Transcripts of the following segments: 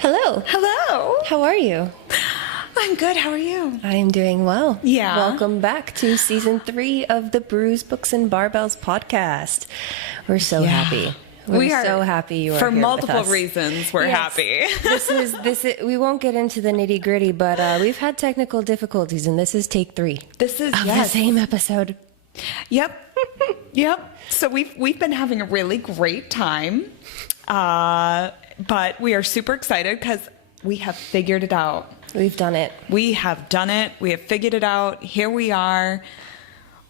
Hello. Hello. How are you? I'm good. How are you? I am doing well. Yeah. Welcome back to season 3 of the Brews, Books, and Barbells podcast. We're so happy. We are so happy you are for here multiple with us. reasons. We're happy. this is. We won't get into the nitty gritty, but we've had technical difficulties, and this is take 3. This is of the same episode. Yep. So we've been having a really great time, but we are super excited because we have figured it out. We've done it. We have done it. We have figured it out. Here we are.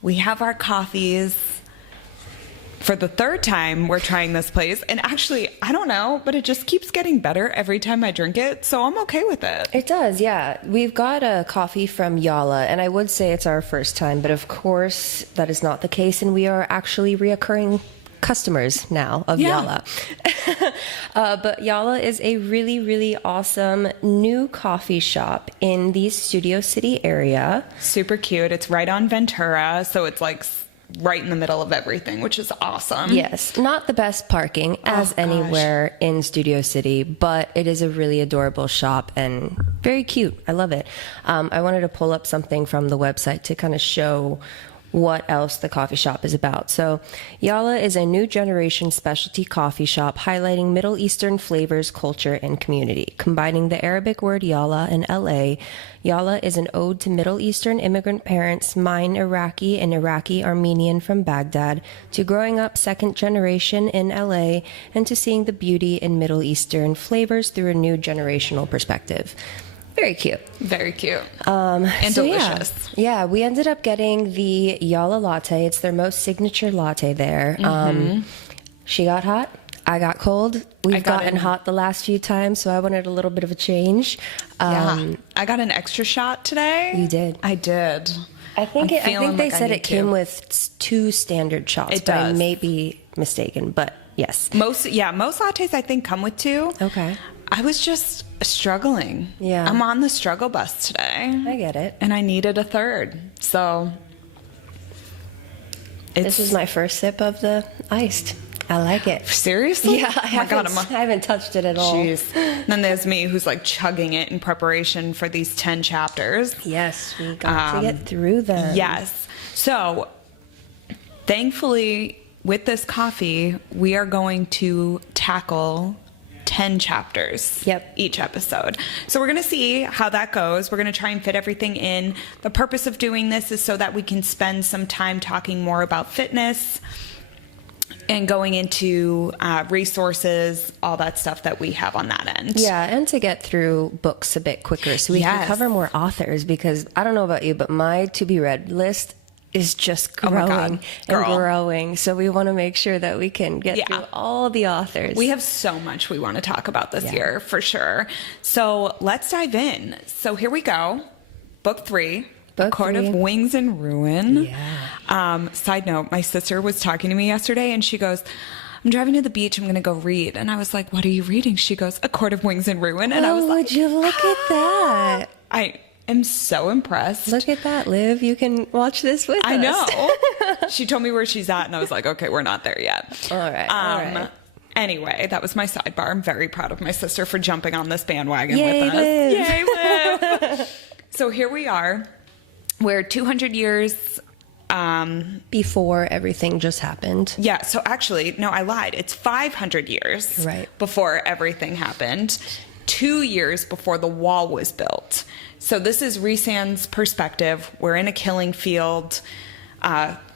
We have our coffees. For the third time, we're trying this place. And actually, I don't know, but it just keeps getting better every time I drink it. So I'm okay with it. It does, yeah. We've got a coffee from Yala, and I would say it's our first time, but of course that is not the case, and we are actually reoccurring customers now of Yala. But Yala is a really, really awesome new coffee shop in the Studio City area. Super cute. It's right on Ventura, so it's like right in the middle of everything, which is awesome. Yes, not the best parking as anywhere in Studio City, but it is a really adorable shop and very cute. I love it. I wanted to pull up something from the website to kind of show what else the coffee shop is about. So Yala is a new generation specialty coffee shop highlighting Middle Eastern flavors, culture, and community. Combining the Arabic word Yala and LA, Yala is an ode to Middle Eastern immigrant parents, mine Iraqi and Iraqi Armenian from Baghdad, to growing up second generation in LA, and to seeing the beauty in Middle Eastern flavors through a new generational perspective. Very cute. Very cute. And delicious. Yeah, we ended up getting the Yala latte. It's their most signature latte there. She got hot. I got cold. We've gotten hot the last few times, so I wanted a little bit of a change. I got an extra shot today. You did? I did. I think they said it came with 2 standard shots. It does. But I may be mistaken, but yes. Most lattes I think come with 2. Okay. I was just struggling. Yeah. I'm on the struggle bus today. I get it. And I needed a third. So this is my first sip of the iced. I like it. Seriously? Yeah, I haven't touched it at all. Jeez. Then there's me who's like chugging it in preparation for these 10 chapters. Yes, we got to get through them. Yes. So thankfully with this coffee, we are going to tackle 10 chapters each episode. So we're going to see how that goes. We're going to try and fit everything in. The purpose of doing this is so that we can spend some time talking more about fitness and going into resources, all that stuff that we have on that end. Yeah, and to get through books a bit quicker so we can cover more authors, because I don't know about you, but my to-be-read list is just growing and growing. So we want to make sure that we can get through all the authors. We have so much we want to talk about this year, for sure. So let's dive in. So here we go. Book 3. A Court of Wings and Ruin. Yeah. Side note, my sister was talking to me yesterday and she goes, I'm driving to the beach. I'm going to go read. And I was like, what are you reading? She goes, A Court of Wings and Ruin. And I was like, would you look at that? I am so impressed. Look at that, Liv. You can watch this with us. I know. She told me where she's at and I was like, okay, we're not there yet. All right. Anyway, that was my sidebar. I'm very proud of my sister for jumping on this bandwagon Yay, with us. Liv. Yay, Liv. So here we are. We're 200 years before everything just happened. Yeah, so actually, no, I lied. It's 500 years before everything happened. 2 years before the wall was built. So this is Rhysand's perspective. We're in a killing field.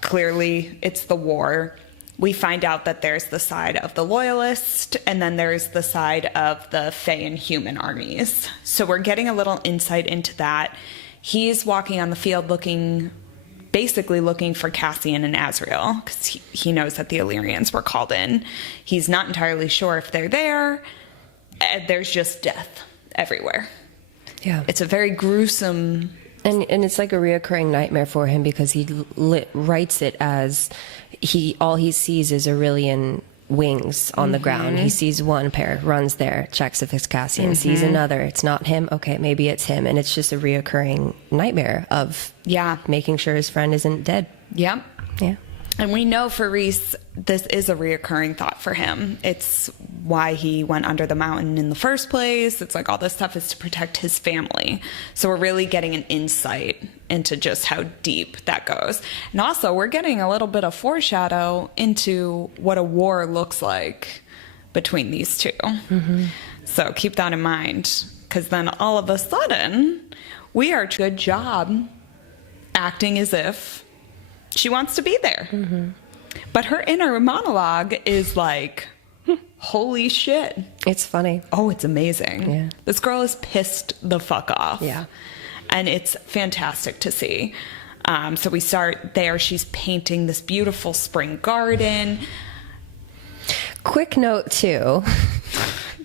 Clearly, it's the war. We find out that there's the side of the loyalist, and then there's the side of the Fae and human armies. So we're getting a little insight into that. He's walking on the field basically looking for Cassian and Azrael, because he knows that the Illyrians were called in. He's not entirely sure if they're there. There's just death everywhere. Yeah. It's a very gruesome... And it's like a reoccurring nightmare for him, because he writes it as all he sees is Aurelian wings on the ground. He sees one pair, runs there, checks if it's Cassian, sees another, it's not him, okay, maybe it's him. And it's just a reoccurring nightmare of making sure his friend isn't dead. Yep. Yeah. And we know for Rhys, this is a reoccurring thought for him. It's why he went under the mountain in the first place. It's like all this stuff is to protect his family. So we're really getting an insight into just how deep that goes. And also, we're getting a little bit of foreshadow into what a war looks like between these two. Mm-hmm. So keep that in mind, because then all of a sudden, we are good job acting as if she wants to be there. Mm-hmm. But her inner monologue is like, holy shit. It's funny. Oh, it's amazing. Yeah. This girl is pissed the fuck off. Yeah. And it's fantastic to see. So we start there. She's painting this beautiful spring garden. Quick note, too.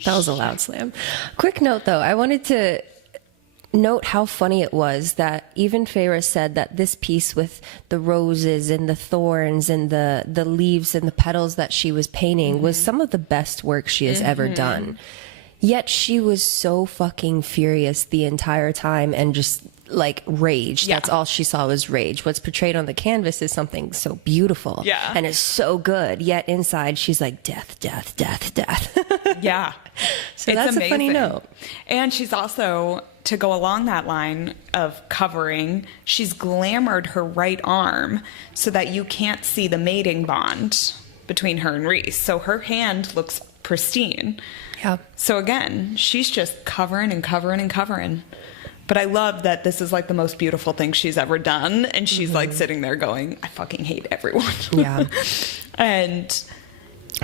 That was a loud slam. Quick note, though. I wanted to note how funny it was that even Feyre said that this piece with the roses and the thorns and the leaves and the petals that she was painting was some of the best work she has ever done. Yet she was so fucking furious the entire time and just like rage. Yeah. That's all she saw was rage. What's portrayed on the canvas is something so beautiful and is so good. Yet inside she's like, death, death, death, death. Yeah. So that's amazing. A funny note. And she's also, to go along that line of covering, she's glamored her right arm so that you can't see the mating bond between her and Rhys. So her hand looks pristine. Yeah. So again, she's just covering and covering and covering. But I love that this is like the most beautiful thing she's ever done. And she's like sitting there going, I fucking hate everyone. Yeah. And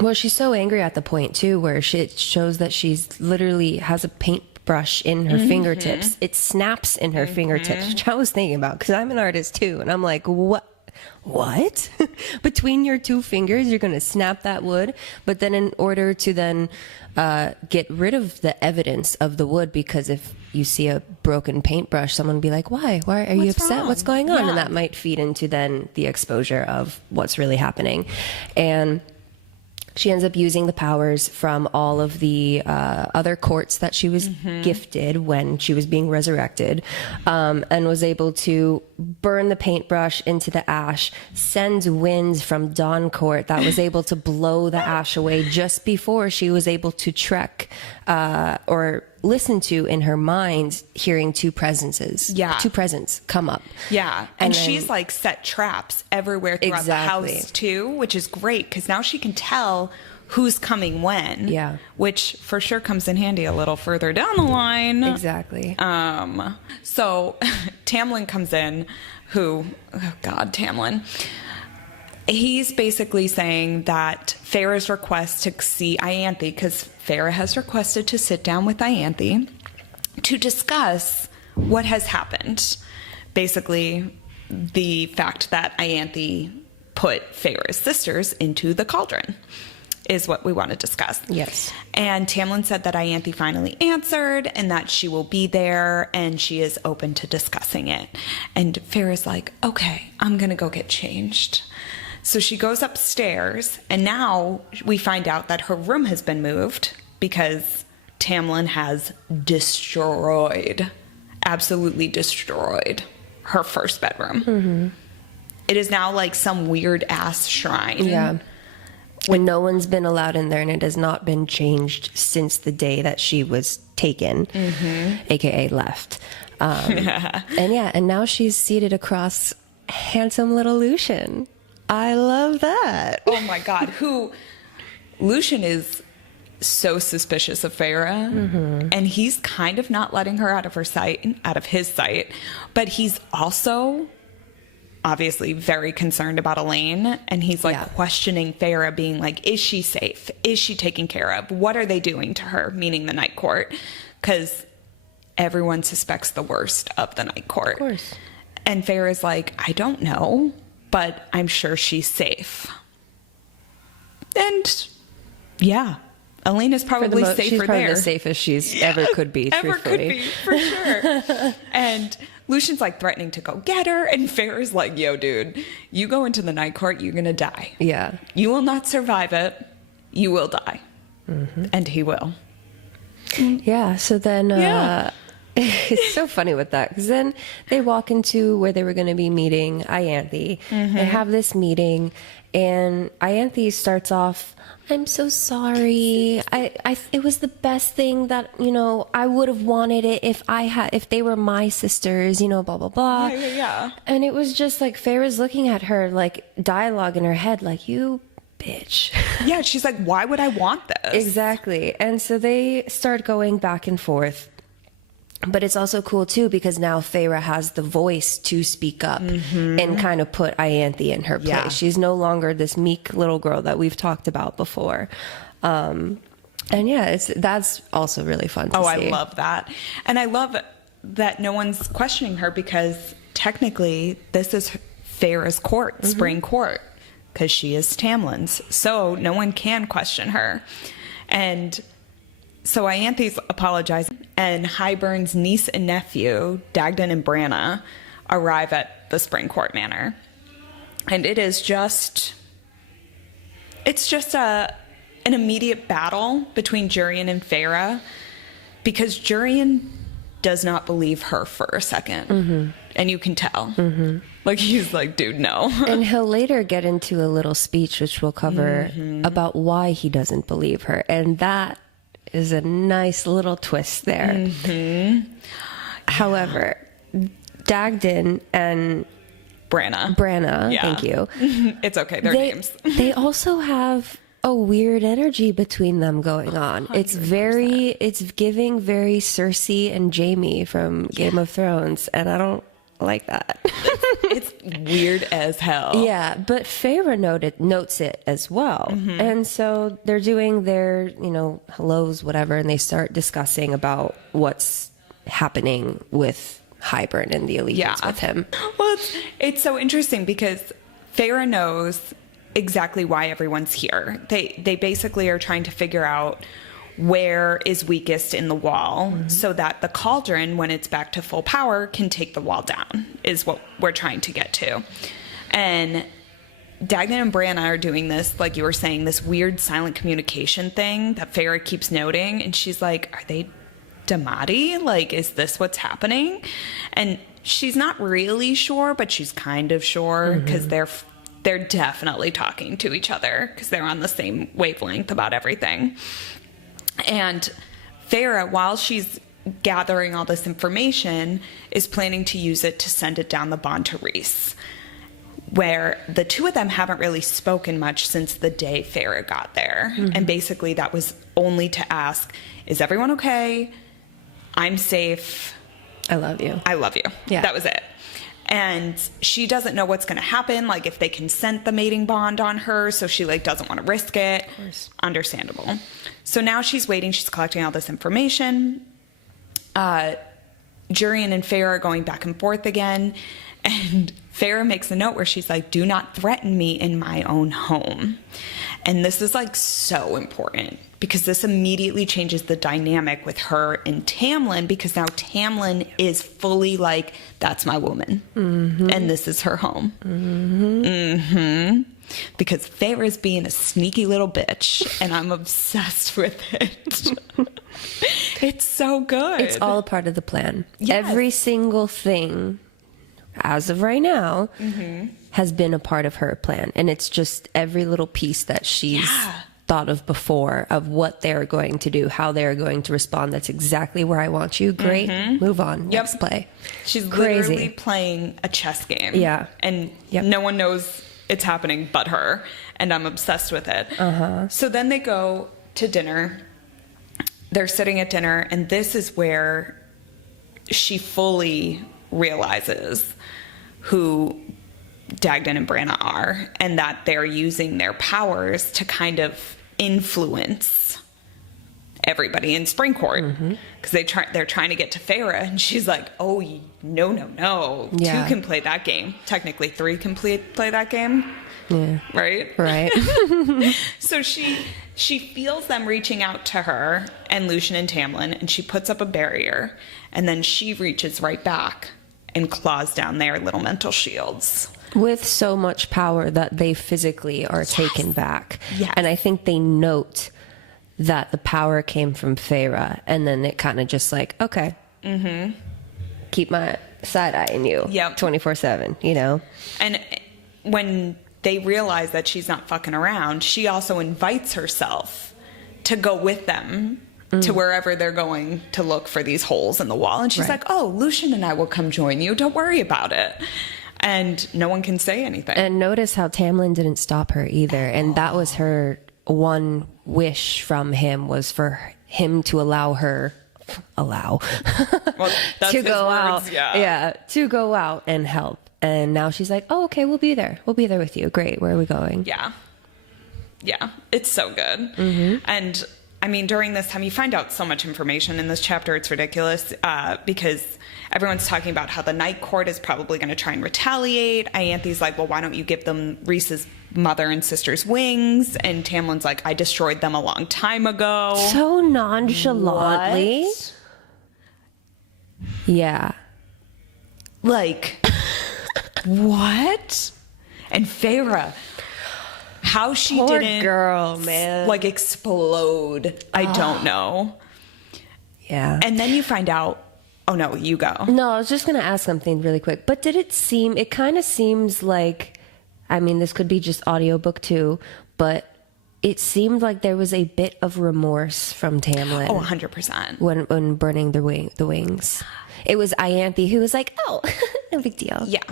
well, she's so angry at the point too, where it shows that she's literally has a paintbrush in her fingertips. It snaps in her fingertips, which I was thinking about because I'm an artist too. And I'm like, what? Between your two fingers, you're going to snap that wood. But then in order to then get rid of the evidence of the wood, because if you see a broken paintbrush, someone will be like, why are you upset? Wrong? What's going on? Yeah. And that might feed into then the exposure of what's really happening. And she ends up using the powers from all of the other courts that she was gifted when she was being resurrected, and was able to burn the paintbrush into the ash, send winds from Dawn Court that was able to blow the ash away just before she was able to trek or listen to in her mind, hearing two presents come up. Yeah. And she's like set traps everywhere throughout the house too, which is great because now she can tell who's coming when. Yeah. Which for sure comes in handy a little further down the line. Exactly. So Tamlin comes in, Tamlin. He's basically saying that Feyre's request to see Ianthe, because Feyre has requested to sit down with Ianthe to discuss what has happened. Basically, the fact that Ianthe put Feyre's sisters into the cauldron is what we want to discuss. Yes. And Tamlin said that Ianthe finally answered and that she will be there and she is open to discussing it. And Feyre's like, okay, I'm going to go get changed. So she goes upstairs, and now we find out that her room has been moved because Tamlin has absolutely destroyed her first bedroom. Mm-hmm. It is now like some weird-ass shrine. Yeah. When no one's been allowed in there, and it has not been changed since the day that she was taken, a.k.a. left. And now she's seated across handsome little Lucian. I love that. Oh my God. Lucian is so suspicious of Feyre, and he's kind of not letting her out of his sight, but he's also obviously very concerned about Elaine, and he's like questioning Feyre, being like, is she safe? Is she taken care of? What are they doing to her? Meaning the Night Court, because everyone suspects the worst of the Night Court. Of course. And Feyre's like, I don't know, but I'm sure she's safe. And yeah, Elaine is probably safer she's probably there. The safest she's ever could be, Ever truthfully. could be, for sure. And Lucian's like threatening to go get her, and Feyre's like, yo, dude, you go into the Night Court, you're gonna die. Yeah. You will not survive it. You will die. And he will. Yeah, so then It's so funny with that, because then they walk into where they were going to be meeting Ianthe. They have this meeting, and Ianthe starts off, I'm so sorry. It was the best thing that, I would have wanted it if they were my sisters, blah, blah, blah. Yeah. And it was just like Feyre's looking at her, like dialogue in her head, like, you bitch. Yeah, she's like, why would I want this? Exactly. And so they start going back and forth. But it's also cool, too, because now Feyre has the voice to speak up and kind of put Ianthe in her place. Yeah. She's no longer this meek little girl that we've talked about before. And yeah, that's also really fun to see. I love that. And I love that no one's questioning her, because technically this is Feyre's court, Spring Court, because she is Tamlin's. So no one can question her. And so Ianthe's apologizing, and Hybern's niece and nephew, Dagden and Branna, arrive at the Spring Court Manor. And it's just an immediate battle between Jurian and Feyre, because Jurian does not believe her for a second. And you can tell. Like, he's like, dude, no. And he'll later get into a little speech, which we'll cover, about why he doesn't believe her. And that is a nice little twist there. However, Dagden and Branna, thank you. It's okay, they're names. They also have a weird energy between them going on. 100%. It's giving very Cersei and Jaime from Game of Thrones, and I don't like that. It's weird as hell. Yeah, but Feyre notes it as well. And so they're doing their, hellos, whatever, and they start discussing about what's happening with Hybern and the allegiance with him. Well, it's so interesting, because Feyre knows exactly why everyone's here. They basically are trying to figure out where is weakest in the wall, so that the cauldron, when it's back to full power, can take the wall down, is what we're trying to get to. And Dagden and Branna are doing this, like you were saying, this weird silent communication thing that Feyre keeps noting, and she's like, are they Damati? Like, is this what's happening? And she's not really sure, but she's kind of sure, because they're definitely talking to each other, because they're on the same wavelength about everything. And Feyre, while she's gathering all this information, is planning to use it to send it down the Bond to Rhys, where the two of them haven't really spoken much since the day Feyre got there. And basically that was only to ask, is everyone okay? I'm safe. I love you. I love you. Yeah. That was it. And she doesn't know what's going to happen, like if they consent the mating bond on her, so she doesn't want to risk it. Of course. Understandable. So now she's waiting, she's collecting all this information. Jurian and Feyre are going back and forth again, and Feyre makes a note where she's like, do not threaten me in my own home. And this is so important, because this immediately changes the dynamic with her and Tamlin, because now Tamlin is fully that's my woman. And this is her home. Because Feyre's being a sneaky little bitch, and I'm obsessed with it. It's so good. It's all a part of the plan. Yes. Every single thing, as of right now, has been a part of her plan. And it's just every little piece that she's thought of before, of what they're going to do, how they're going to respond. That's exactly where I want you. Great. Move on. Next play. She's Crazy. literally playing a chess game. Yeah. And no one knows it's happening but her. And I'm obsessed with it. So then they go to dinner. They're sitting at dinner, and this is where she fully realizes who Dagden and Branna are, and that they're using their powers to kind of influence everybody in Spring Court, because they're trying to get to Feyre, and she's like, oh, no. Yeah. 2 can play that game. Technically 3 can play that game. Yeah. Right. So she feels them reaching out to her and Lucien and Tamlin, and she puts up a barrier, and then she reaches right back and claws down their little mental shields. With so much power that they physically are taken back. Yes. And I think they note that the power came from Feyre, and then it kind of just okay, keep my side eyeing you 24/7, you know? And when they realize that she's not fucking around, she also invites herself to go with them to wherever they're going to look for these holes in the wall. And she's like, oh, Lucian and I will come join you. Don't worry about it. And no one can say anything. And notice how Tamlin didn't stop her either. And that was her one wish from him, was for him to allow her well, that's to his go words, out to go out and help. And now she's like, oh, okay, we'll be there with you. Great. Where are we going? Yeah, it's so good. And I mean, during this time you find out so much information in this chapter. It's ridiculous, because everyone's talking about how the Night Court is probably going to try and retaliate. Ianthe's like, well, why don't you give them Rhys's mother and sister's wings? And Tamlin's like, I destroyed them a long time ago. So nonchalantly. What? Yeah. Like, what? And Feyre, how she Poor didn't girl, man. like explode, I don't know. Yeah. And then you find out, oh no, you go. No, I was just going to ask something really quick. But did it kind of seems like, I mean, this could be just audiobook too, but it seemed like there was a bit of remorse from Tamlin. Oh, 100%. When burning the wings. It was Ianthe who was like, oh, no big deal. Yeah.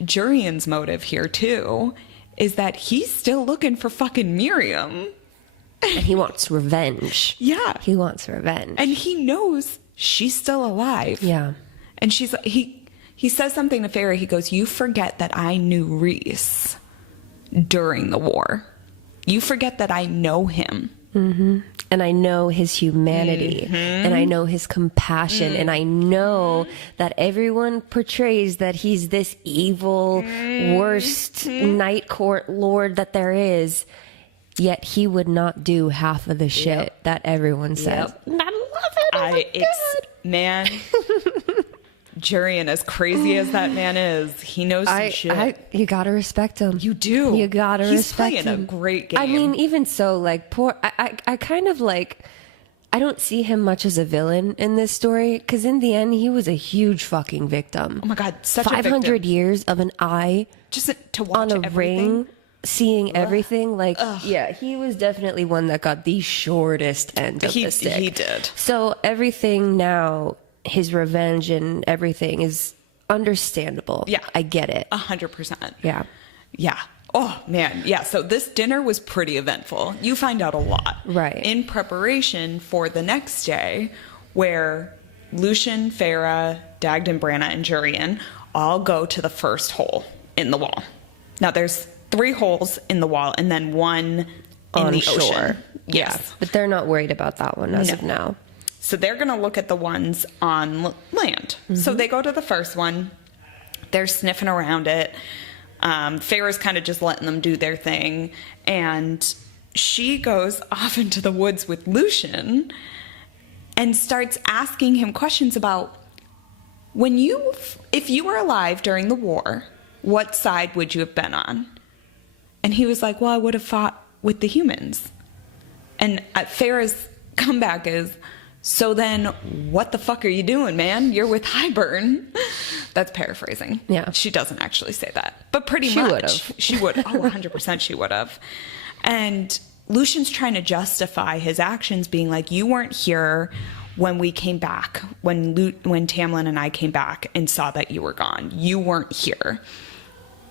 Jurian's motive here too is that he's still looking for fucking Miriam. And he wants revenge. Yeah. He wants revenge. And he knows she's still alive. Yeah. And she's he says something to Feyre. He goes, you forget that I knew Rhys during the war. You forget that I know him. Mm-hmm. And I know his humanity, and I know his compassion, and I know that everyone portrays that he's this evil, worst Night Court lord that there is, yet he would not do half of the shit that everyone says. I love it. Man, Jurian, as crazy as that man is, he knows some shit. You gotta respect him. You do. You gotta respect him. He's playing a great game. I mean, even so, like, I kind of like, I don't see him much as a villain in this story, because in the end, he was a huge fucking victim. Oh my God, such a 500 years of an eye just to watch on a ring, seeing everything. Like, yeah, he was definitely one that got the shortest end of the stick. He did. So everything now, his revenge and everything is understandable. Yeah. I get it. 100%. Yeah. Yeah. Oh, man. Yeah. So this dinner was pretty eventful. You find out a lot. Right. In preparation for the next day, where Lucian, Feyre, Dagden, Branna, and Jurian all go to the first hole in the wall. Now, there's 3 holes in the wall and then one in the shore. ocean. Yes. Yeah. But they're not worried about that one as of now. So they're going to look at the ones on land. So they go to the first one. They're sniffing around it. Feyre's kind of just letting them do their thing. And she goes off into the woods with Lucian and starts asking him questions about, if you were alive during the war, what side would you have been on? And he was like, well, I would have fought with the humans. And Feyre's comeback is, so then what the fuck are you doing, man? You're with Hybern. That's paraphrasing. Yeah. She doesn't actually say that, but pretty much. Would've. She would. Oh, 100% she would have. And Lucian's trying to justify his actions, being like, you weren't here when we came back, when Tamlin and I came back and saw that you were gone. You weren't here.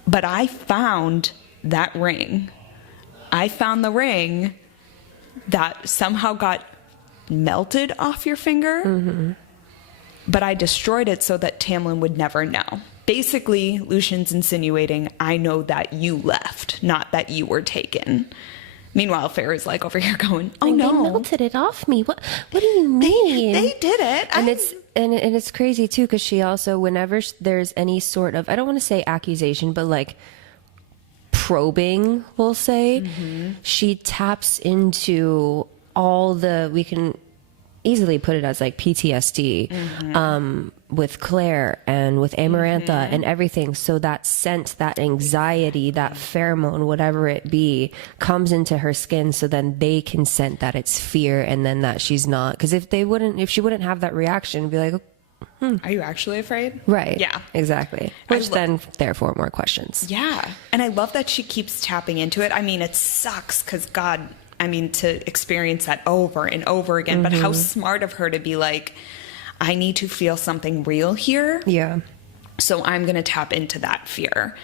But I found that ring. I found the ring that somehow got melted off your finger, but I destroyed it so that Tamlin would never know. Basically, Lucian's insinuating, I know that you left, not that you were taken. Meanwhile, Feyre's like over here going, oh no, they melted it off me. What do you mean? They did it. And it's crazy too, because she also, whenever there's any sort of, I don't want to say accusation, but like probing, we'll say, she taps into all we can easily put it as like PTSD with Claire and with Amarantha and everything. So that scent, that anxiety, that pheromone, whatever it be, comes into her skin. So then they can scent that it's fear, and then that she's not. Because if she wouldn't have that reaction, it'd be like, are you actually afraid? Right. Yeah. Exactly. Which then, therefore, more questions. Yeah. And I love that she keeps tapping into it. I mean, it sucks because God, I mean, to experience that over and over again, but how smart of her to be like, I need to feel something real here. Yeah. So I'm going to tap into that fear.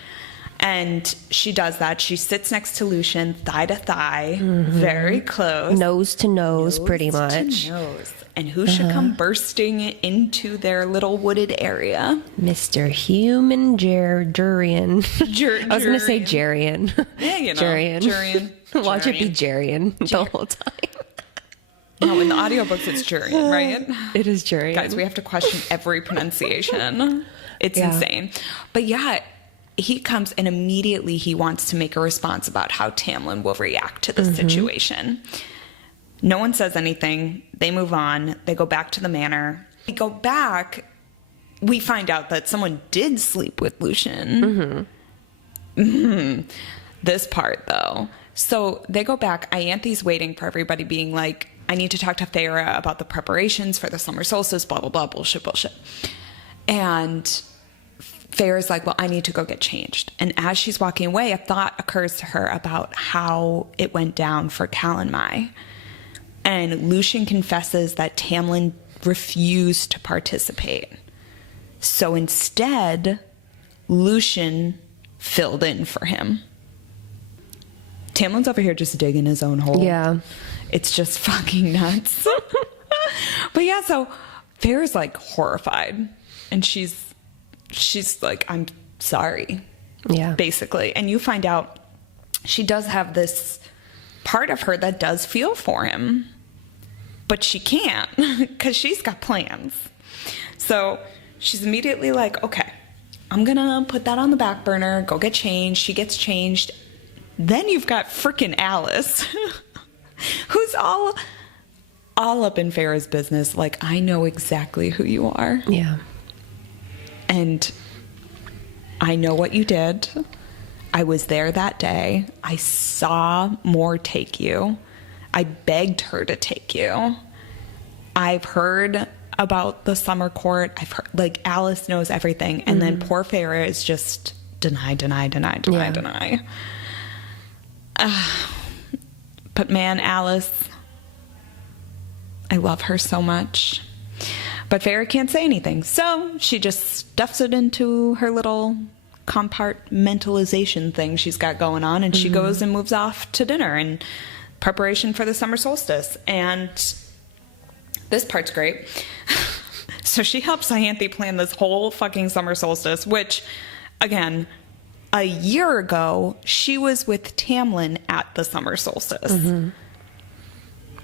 And she does that. She sits next to Lucian, thigh to thigh, very close. Nose to nose, pretty much. To nose. And who should come bursting into their little wooded area? Mr. Human Jurian. I was going to say Jarian. Yeah, you know. Jurian. Watch it be Jarian the whole time. No, in the audiobooks it's Jurian, right? It is Jurian. Guys, we have to question every pronunciation. It's insane. But yeah, he comes and immediately he wants to make a response about how Tamlin will react to the situation. No one says anything. They move on. They go back to the manor. They go back. We find out that someone did sleep with Lucian. This part, though. So they go back. Ianthe's waiting for everybody being like, I need to talk to Feyre about the preparations for the summer solstice, blah, blah, blah, bullshit. And Feyre's like, well, I need to go get changed. And as she's walking away, a thought occurs to her about how it went down for Calanmai. And Lucian confesses that Tamlin refused to participate. So instead, Lucian filled in for him. Tamlin's over here just digging his own hole. Yeah. It's just fucking nuts. But yeah, so Feyre's like horrified. And she's like, I'm sorry. Yeah. Basically. And you find out she does have this part of her that does feel for him. But she can't because she's got plans. So she's immediately like, okay, I'm going to put that on the back burner, go get changed. She gets changed. Then you've got frickin' Alice, who's all up in Feyre's business. Like, I know exactly who you are. Yeah. And I know what you did. I was there that day. I saw Moore take you. I begged her to take you. I've heard about the summer court. I've heard, like, Alice knows everything. And then poor Feyre is just deny. But man, Alice, I love her so much. But Feyre can't say anything. So she just stuffs it into her little compartmentalization thing she's got going on. And she goes and moves off to dinner and preparation for the summer solstice. And this part's great. So she helps Ianthe plan this whole fucking summer solstice, which, again, a year ago, she was with Tamlin at the summer solstice.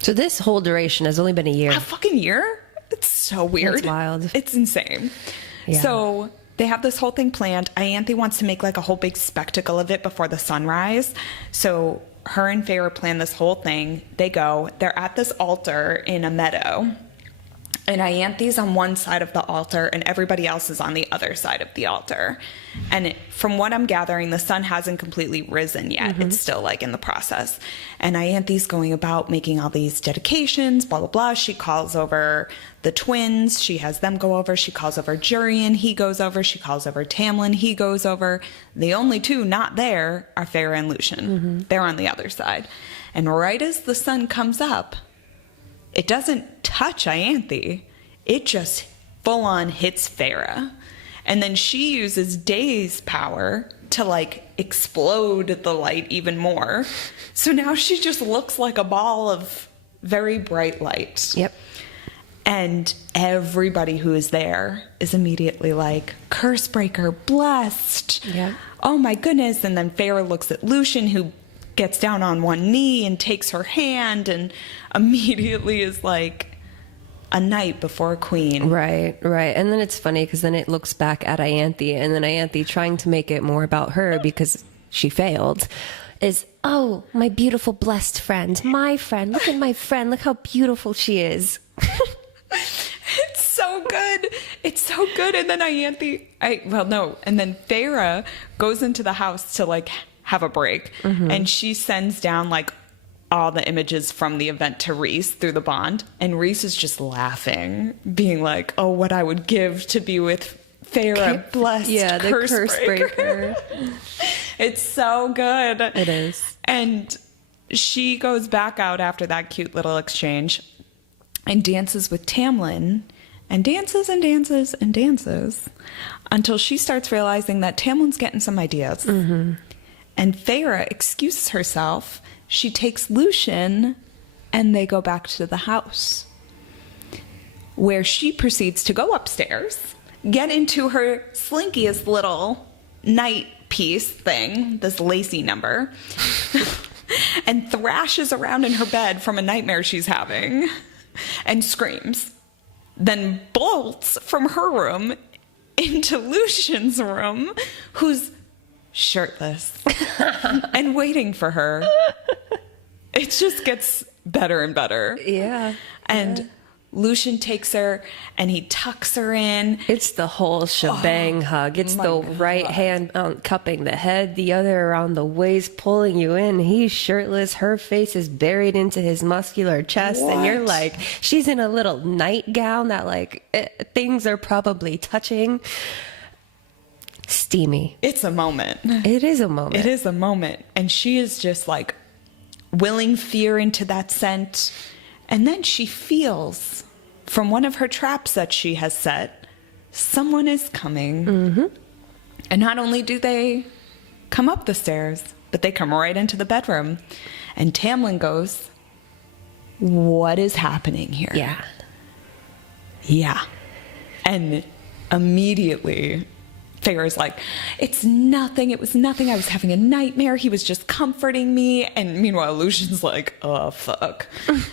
So this whole duration has only been a year. A fucking year? It's so weird. It's wild. It's insane. Yeah. So they have this whole thing planned. Ianthe wants to make like a whole big spectacle of it before the sunrise. So her and Feyre plan this whole thing. They go. They're at this altar in a meadow. And Ianthe's on one side of the altar and everybody else is on the other side of the altar. And from what I'm gathering, the sun hasn't completely risen yet. It's still like in the process. And Ianthe's going about making all these dedications, blah, blah, blah. She calls over the twins. She has them go over. She calls over Jurian. He goes over. She calls over Tamlin. He goes over. The only two not there are Feyre and Lucian. They're on the other side. And right as the sun comes up, it doesn't touch Ianthe. It just full on hits Feyre. And then she uses Day's power to like explode the light even more. So now she just looks like a ball of very bright light. Yep. And everybody who is there is immediately like, curse breaker, blessed. Yeah. Oh my goodness. And then Feyre looks at Lucian, who gets down on one knee and takes her hand and immediately is like a knight before a queen. Right. And then it's funny because then it looks back at Ianthe, and then Ianthe, trying to make it more about her because she failed, is, oh, my beautiful blessed friend, my friend, look at my friend, look how beautiful she is. It's so good. It's so good. And then and then Feyre goes into the house to like have a break, and she sends down like all the images from the event to Reese through the bond. And Reese is just laughing, being like, oh, what I would give to be with Feyre, blessed the curse breaker. It's so good. It is. And she goes back out after that cute little exchange and dances with Tamlin, and dances and dances and dances until she starts realizing that Tamlin's getting some ideas. Mm-hmm. And Feyre excuses herself. She takes Lucian, and they go back to the house, where she proceeds to go upstairs, get into her slinkiest little night piece thing, this lacy number, and thrashes around in her bed from a nightmare she's having and screams. Then bolts from her room into Lucian's room, who's shirtless and waiting for her. It just gets better and better. Yeah. And Lucian takes her and he tucks her in. It's the whole shebang hug. It's the right hand cupping the head, the other around the waist, pulling you in. He's shirtless. Her face is buried into his muscular chest. And you're like, she's in a little nightgown that things are probably touching. Steamy. It's a moment. It is a moment. It is a moment. And she is just like willing fear into that scent. And then she feels from one of her traps that she has set, someone is coming. Mm-hmm. And not only do they come up the stairs, but they come right into the bedroom. And Tamlin goes, what is happening here? Yeah. Yeah. And immediately Feyre's like, it's nothing. It was nothing. I was having a nightmare. He was just comforting me. And meanwhile, Lucian's like, oh, fuck.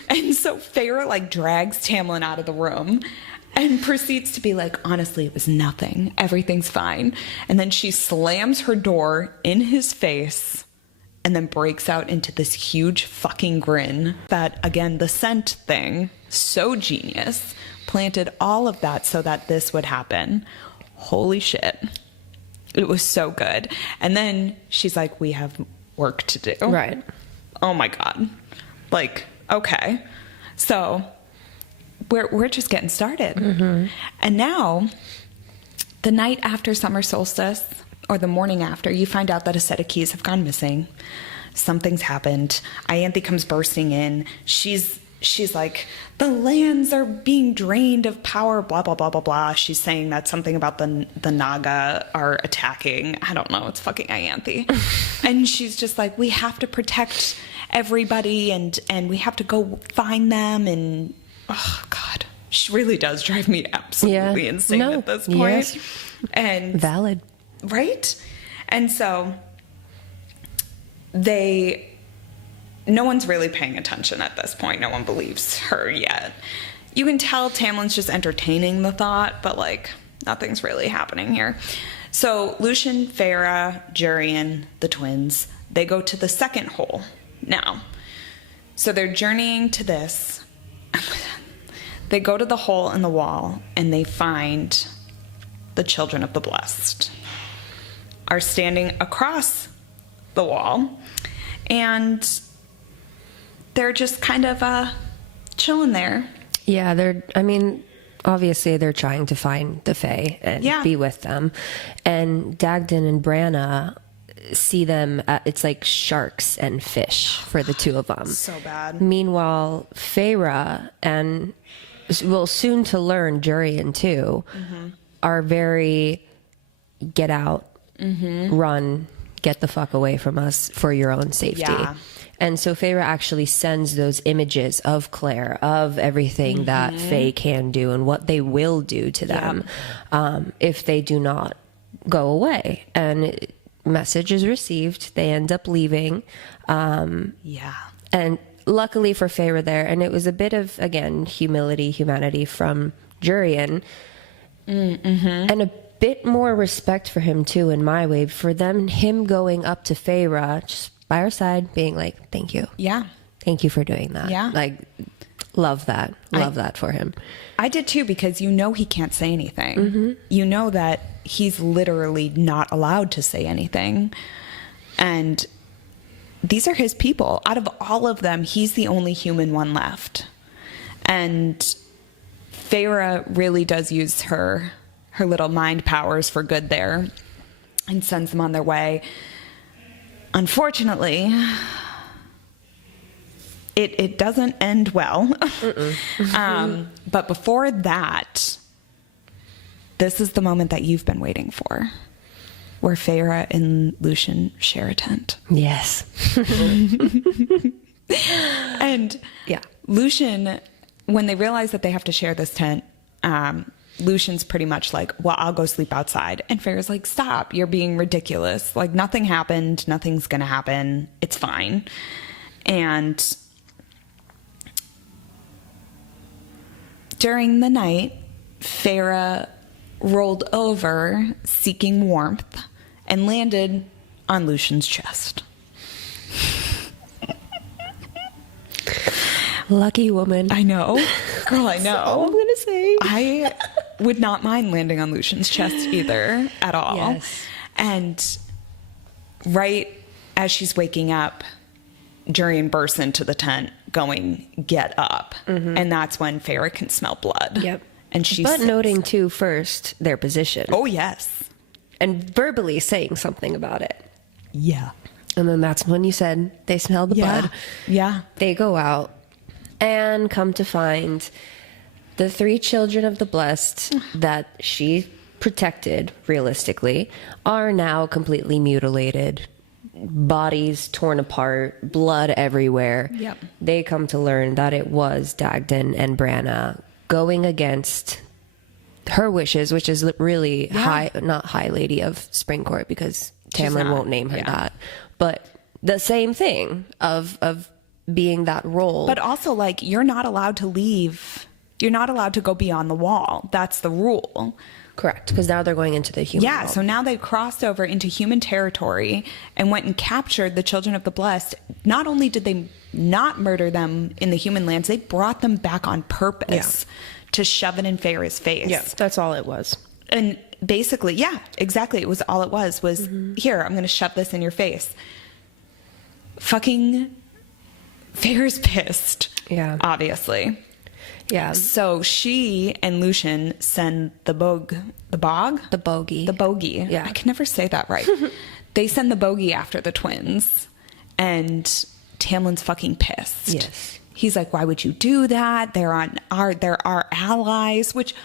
And so Feyre drags Tamlin out of the room and proceeds to be like, honestly, it was nothing. Everything's fine. And then she slams her door in his face and then breaks out into this huge fucking grin that, again, the scent thing, so genius, planted all of that so that this would happen. Holy shit. It was so good. And then she's like, we have work to do. Right. Oh my God. Okay. So we're just getting started. Mm-hmm. And now, the night after summer solstice, or the morning after, you find out that a set of keys have gone missing. Something's happened. Ianthe comes bursting in. She's like, the lands are being drained of power, blah, blah, blah, blah, blah. She's saying that something about the Naga are attacking. I don't know. It's fucking Ianthe. And she's just like, we have to protect everybody and we have to go find them. And, oh, God. She really does drive me absolutely insane at this point. Yes. And valid. Right? And so no one's really paying attention at this point. No one believes her yet. You can tell Tamlin's just entertaining the thought, but nothing's really happening here. So Lucian, Feyre, Jurian, the twins, they go to the second hole now. So they're journeying to this. They go to the hole in the wall and they find the children of the blessed are standing across the wall, and they're just kind of chilling there. Yeah, obviously they're trying to find the Fae and be with them. And Dagden and Branna see them, it's like sharks and fish for the two of them. So bad. Meanwhile, Feyre and, well, soon to learn Jurian too, are very get out, run, get the fuck away from us for your own safety. Yeah. And so Feyre actually sends those images of Claire, of everything that Fae can do and what they will do to them if they do not go away. And message is received. They end up leaving. And luckily for Feyre there, and it was a bit of, again, humanity from Jurian, and a bit more respect for him too, in my way, for him going up to Feyre, just by her side, being like, thank you. Yeah. Thank you for doing that. Yeah. Love that. Love that for him. I did too, because he can't say anything. You know that he's literally not allowed to say anything. And these are his people. Out of all of them, he's the only human one left. And Feyre really does use her little mind powers for good there and sends them on their way. Unfortunately, it doesn't end well. But before that, this is the moment that you've been waiting for, where Feyre and Lucien share a tent. Yes. And Lucien, when they realize that they have to share this tent, Lucian's pretty much like, well, I'll go sleep outside. And Feyre's like, stop, you're being ridiculous. Like, nothing happened. Nothing's going to happen. It's fine. And during the night, Feyre rolled over seeking warmth and landed on Lucian's chest. Lucky woman. I know. Girl, I know. That's all I'm going to say. I would not mind landing on Lucian's chest either, at all. Yes. And right as she's waking up, Jurian bursts into the tent going, get up. And that's when Feyre can smell blood. Yep. And she's But noting, too, first, their position. Oh, yes. And verbally saying something about it. Yeah. And then that's when you said they smell the blood. Yeah. They go out and come to find the 3 children of the blessed that she protected, realistically, are now completely mutilated. Bodies torn apart, blood everywhere. Yep. They come to learn that it was Dagden and Branna going against her wishes, which is really not High Lady of Springcourt, because Tamlin won't name her that. But the same thing of being that role. But also, like, you're not allowed to leave. You're not allowed to go beyond the wall. That's the rule. Correct, because now they're going into the human world. So now they've crossed over into human territory and went and captured the children of the blessed. Not only did they not murder them in the human lands, they brought them back on purpose to shove it in Feyre's face. Yeah, that's all it was. And basically, exactly. It was all it was here, I'm going to shove this in your face. Fucking Feyre's pissed. Yeah. Obviously. Yeah. So she and Lucien send the bogey. Yeah. I can never say that right. They send the bogey after the twins, and Tamlin's fucking pissed. Yes. He's like, why would you do that? They're our allies, which,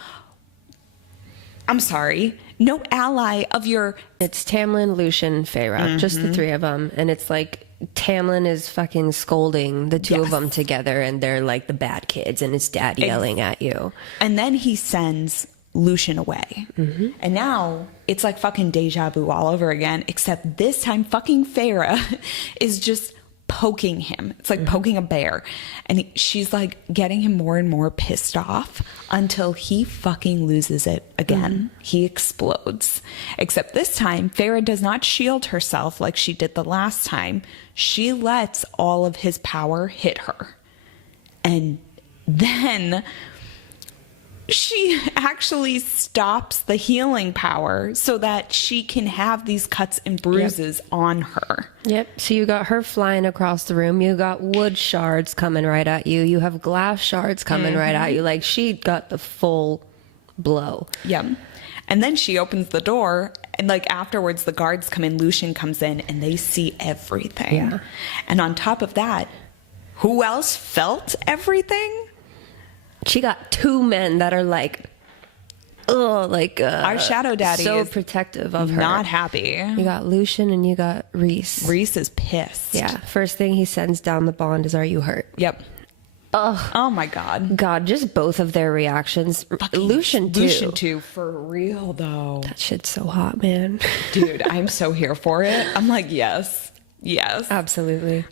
I'm sorry, no ally of your... It's Tamlin, Lucien, Feyre, just the 3 of them. And it's like Tamlin is fucking scolding the 2 of them together, and they're like the bad kids, and it's dad yelling at you. And then he sends Lucien away. And now it's like fucking deja vu all over again, except this time fucking Feyre is just poking him. It's like poking a bear. And she's like getting him more and more pissed off until he fucking loses it again. He explodes. Except this time, Feyre does not shield herself like she did the last time. She lets all of his power hit her. And then she actually stops the healing power so that she can have these cuts and bruises on her. Yep. So you got her flying across the room. You got wood shards coming right at you. You have glass shards coming right at you. Like, she got the full blow. Yep. And then she opens the door, and like afterwards the guards come in, Lucien comes in, and they see everything. Yeah. And on top of that, who else felt everything? She got 2 men that are like, our shadow daddy so is protective of her. Not happy. You got Lucien and you got Rhys. Rhys is pissed. Yeah. First thing he sends down the bond is, "Are you hurt?" Yep. Oh my God. God, just both of their reactions. Lucien too. Lucien too, for real though. That shit's so hot, man. Dude, I'm so here for it. I'm like, yes. Absolutely.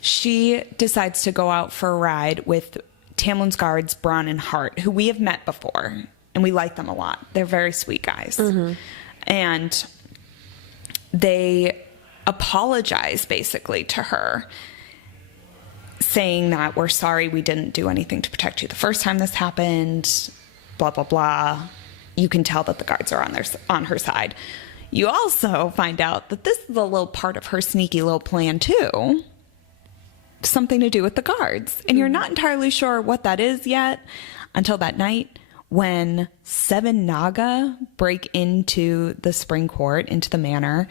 She decides to go out for a ride with Tamlin's guards, Bronn and Hart, who we have met before, and we like them a lot. They're very sweet guys. And they apologize basically to her, saying that we're sorry we didn't do anything to protect you the first time this happened, blah, blah, blah. You can tell that the guards are on her side. You also find out that this is a little part of her sneaky little plan too. Something to do with the guards. And you're not entirely sure what that is yet until that night when 7 Naga break into the spring court, into the manor,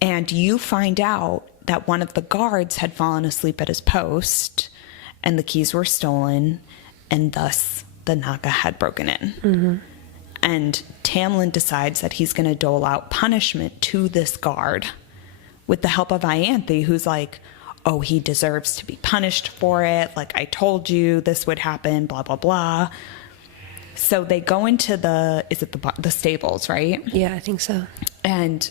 and you find out that one of the guards had fallen asleep at his post and the keys were stolen, and thus the Naga had broken in. And Tamlin decides that he's going to dole out punishment to this guard with the help of Ianthe, who's like, oh, he deserves to be punished for it. Like, I told you this would happen, blah, blah, blah. So they go into the stables, right? Yeah, I think so. And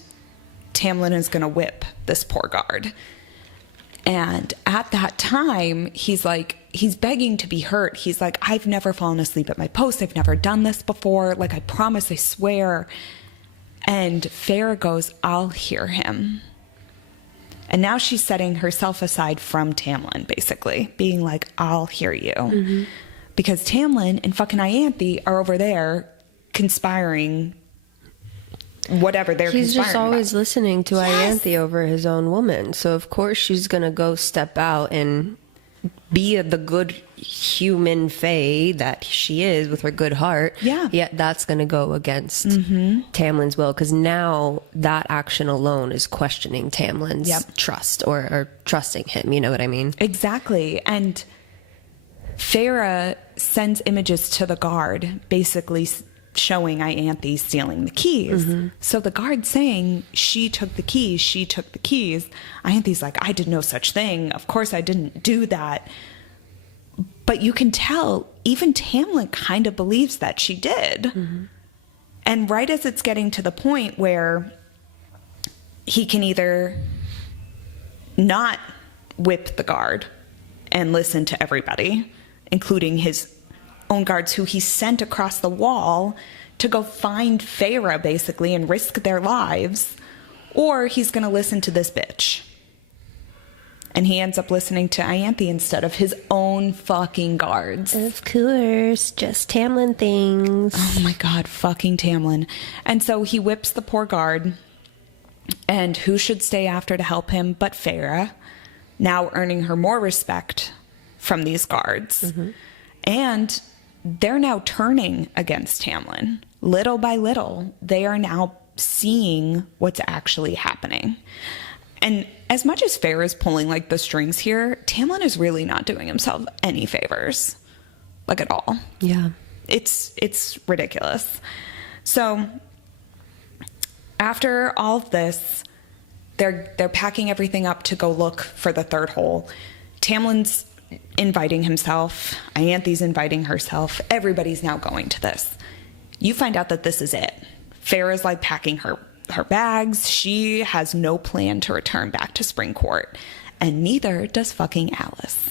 Tamlin is going to whip this poor guard. And at that time, he's begging to be hurt. He's like, I've never fallen asleep at my post. I've never done this before. Like, I promise, I swear. And Feyre goes, I'll hear him. And now she's setting herself aside from Tamlin, basically, being like, I'll hear you. Because Tamlin and fucking Ianthe are over there conspiring whatever they're conspiring. He's just always about. Listening to Ianthe over his own woman. So, of course, she's going to go step out and be the good human fae that she is with her good heart. Yeah. Yet that's going to go against Tamlin's will, because now that action alone is questioning Tamlin's trust or trusting him. You know what I mean? Exactly. And Feyre sends images to the guard, basically showing Ianthe stealing the keys. So the guard's saying, she took the keys, she took the keys. Ianthe's like, I did no such thing. Of course I didn't do that. But you can tell, even Tamlin kind of believes that she did. And right as it's getting to the point where he can either not whip the guard and listen to everybody, including his own guards who he sent across the wall to go find Feyre, basically, and risk their lives, or he's going to listen to this bitch. And he ends up listening to Ianthe instead of his own fucking guards. Of course, just Tamlin things. Oh my God, fucking Tamlin. And so he whips the poor guard, and who should stay after to help him but Feyre, now earning her more respect from these guards. And they're now turning against Tamlin. Little by little, they are now seeing what's actually happening. And as much as Feyre is pulling like the strings here, Tamlin is really not doing himself any favors, like at all. Yeah, it's ridiculous. So after all of this, they're packing everything up to go look for the third hole. Tamlin's inviting himself. Ianthe's inviting herself. Everybody's now going to this. You find out that this is it. Feyre's like packing her bags. She has no plan to return back to Springcourt. And neither does fucking Alice,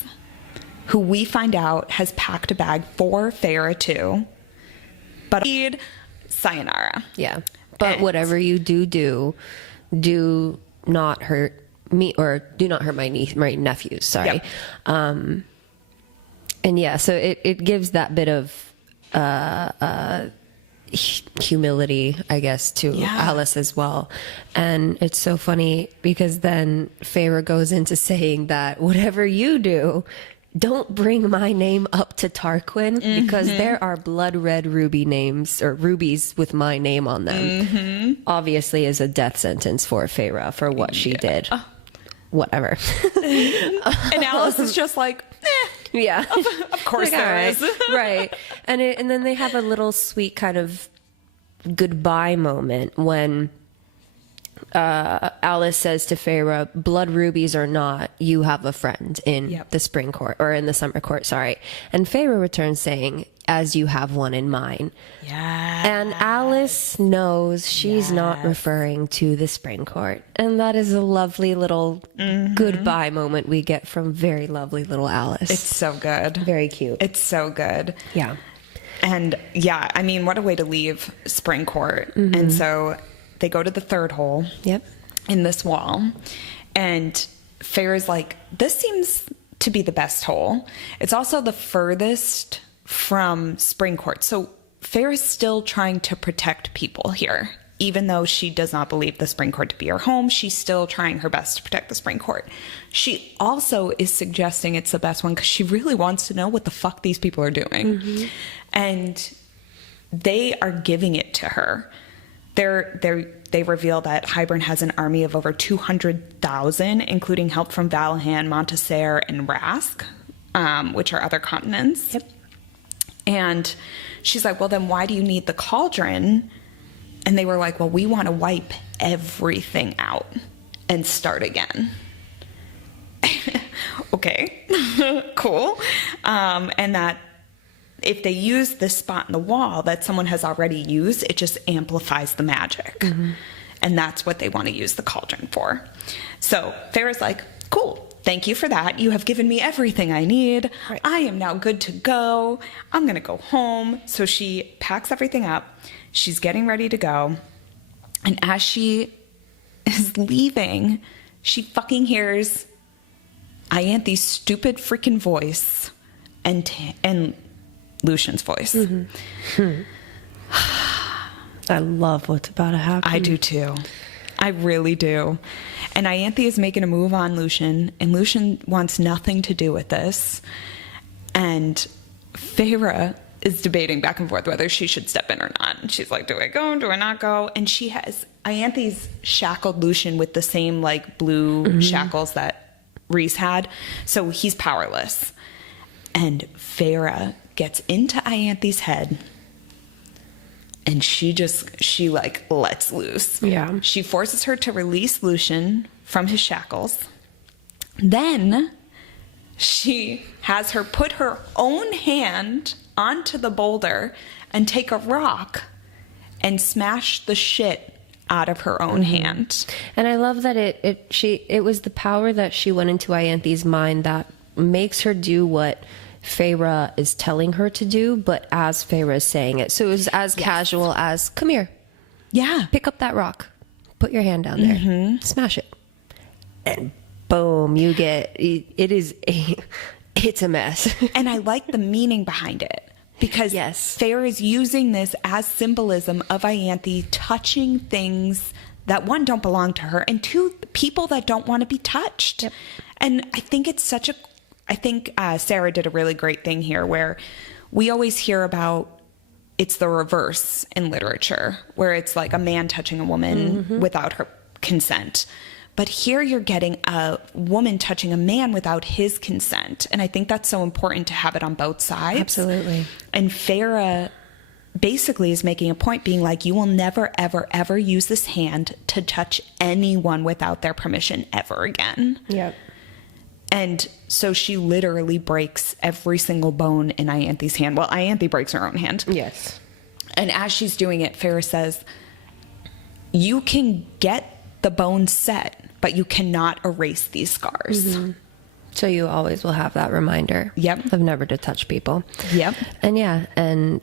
who we find out has packed a bag for Feyre too. But sayonara. Yeah. But whatever you do not hurt me, or do not hurt my nephews. Sorry. Yep. And yeah, so it gives that bit of humility, I guess, to Alice as well. And it's so funny because then Feyre goes into saying that whatever you do, don't bring my name up to Tarquin, because there are blood red ruby names, or rubies with my name on them. Obviously is a death sentence for Feyre for what she did. Whatever. And Alice is just like, yeah, of course like, there is. Right. And then they have a little sweet kind of goodbye moment when Alice says to Feyre, blood rubies or not, you have a friend in the spring court, or in the summer court, sorry. And Feyre returns saying, as you have one in mine. Yeah. And Alice knows she's not referring to the spring court. And that is a lovely little goodbye moment we get from very lovely little Alice. It's so good. Very cute. It's so good. Yeah. And yeah, I mean, what a way to leave spring court. And so they go to the third hole in this wall. And Feyre's like, this seems to be the best hole. It's also the furthest from spring court. So Feyre's still trying to protect people here even though she does not believe the spring court to be her home, she's still trying her best to protect the spring court. She also is suggesting it's the best one because she really wants to know what the fuck these people are doing. And they are giving it to her. They reveal that Hybern has an army of over 200,000, including help from Valahan, Montessor, and Rask, which are other continents. Yep. And she's like, well, then why do you need the cauldron? And they were like, well, we want to wipe everything out and start again. Okay, cool. And that if they use this spot in the wall that someone has already used, it just amplifies the magic. And that's what they want to use the cauldron for. So Farrah's like, cool, thank you for that. You have given me everything I need. Right. I am now good to go. I'm going to go home. So she packs everything up. She's getting ready to go. And as she is leaving, she fucking hears Ianthe's stupid freaking voice and Lucian's voice. I love what's about to happen. I do too. I really do. And Ianthe is making a move on Lucian, and Lucian wants nothing to do with this. And Feyre is debating back and forth whether she should step in or not. And she's like, do I go? Do I not go? And Ianthe's shackled Lucian with the same like blue shackles that Rhys had. So he's powerless. And Feyre gets into Ianthe's head. And she like lets loose. Yeah. She forces her to release Lucian from his shackles. Then she has her put her own hand onto the boulder and take a rock and smash the shit out of her own hand. And I love that it was the power that she went into Ianthe's mind that makes her do what Feyre is telling her to do, but as Feyre is saying it. So it was as casual as, come here. Yeah. Pick up that rock. Put your hand down there. Smash it. And boom, you get, it's a mess. And I like the meaning behind it. Because Feyre is using this as symbolism of Ianthe touching things that, one, don't belong to her, and two, people that don't want to be touched. Yep. And I think it's I think Sarah did a really great thing here where we always hear about it's the reverse in literature, where it's like a man touching a woman without her consent. But here you're getting a woman touching a man without his consent. And I think that's so important to have it on both sides. Absolutely. And Feyre basically is making a point being like, you will never, ever, ever use this hand to touch anyone without their permission ever again. Yep. And so she literally breaks every single bone in Ianthe's hand. Well, Ianthe breaks her own hand. Yes. And as she's doing it, Feyre says, you can get the bones set, but you cannot erase these scars. So you always will have that reminder. Yep. Of never to touch people. Yep. And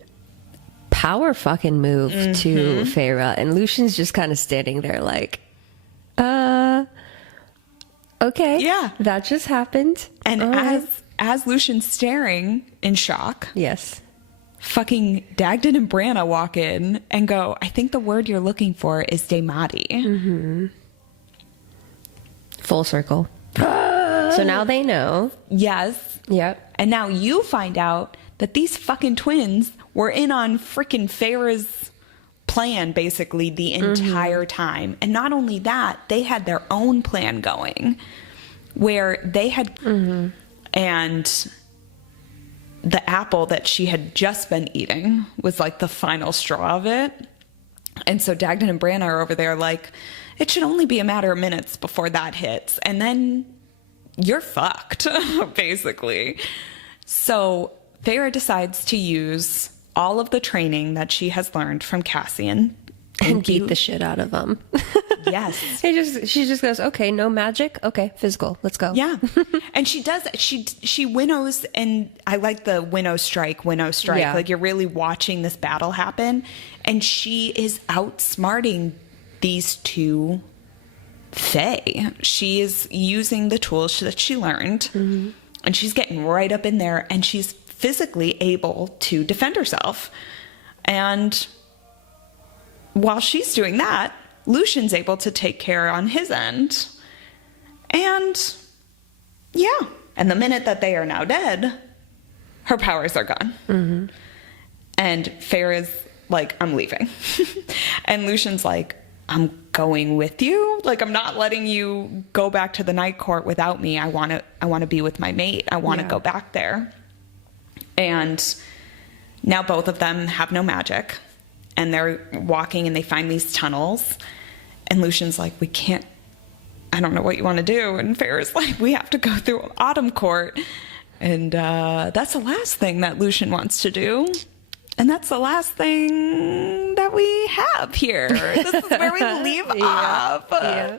power fucking move to Feyre. And Lucian's just kind of standing there like, okay. Yeah. That just happened. And as Lucian's staring in shock. Yes. Fucking Dagden and Branna walk in and go, I think the word you're looking for is Daemati. Full circle. So now they know. Yes. Yep. And now you find out that these fucking twins were in on freaking Feyre's plan basically the entire time. And not only that, they had their own plan going where they had and the apple that she had just been eating was like the final straw of it. And so Dagden and Branna are over there like, it should only be a matter of minutes before that hits. And then you're fucked, basically. So Feyre decides to use all of the training that she has learned from Cassian. And beat the shit out of them. Yes. She just goes, okay, no magic. Okay, physical. Let's go. Yeah. And she does, she winnows, and I like the winnow strike. Yeah. Like you're really watching this battle happen. And she is outsmarting these two Fae. She is using the tools that she learned. And she's getting right up in there, and she's physically able to defend herself. And while she's doing that, Lucian's able to take care on his end. And yeah. And the minute that they are now dead, her powers are gone. Mm-hmm. And Farrah's like, I'm leaving. And Lucian's like, I'm going with you. Like, I'm not letting you go back to the night court without me. I want to be with my mate. I want to go back there. And now both of them have no magic, and they're walking and they find these tunnels, and Lucian's like, we can't, I don't know what you want to do. And Farrah's like, we have to go through Autumn Court. And that's the last thing that Lucian wants to do. And that's the last thing that we have here. This is where we leave off. Yeah.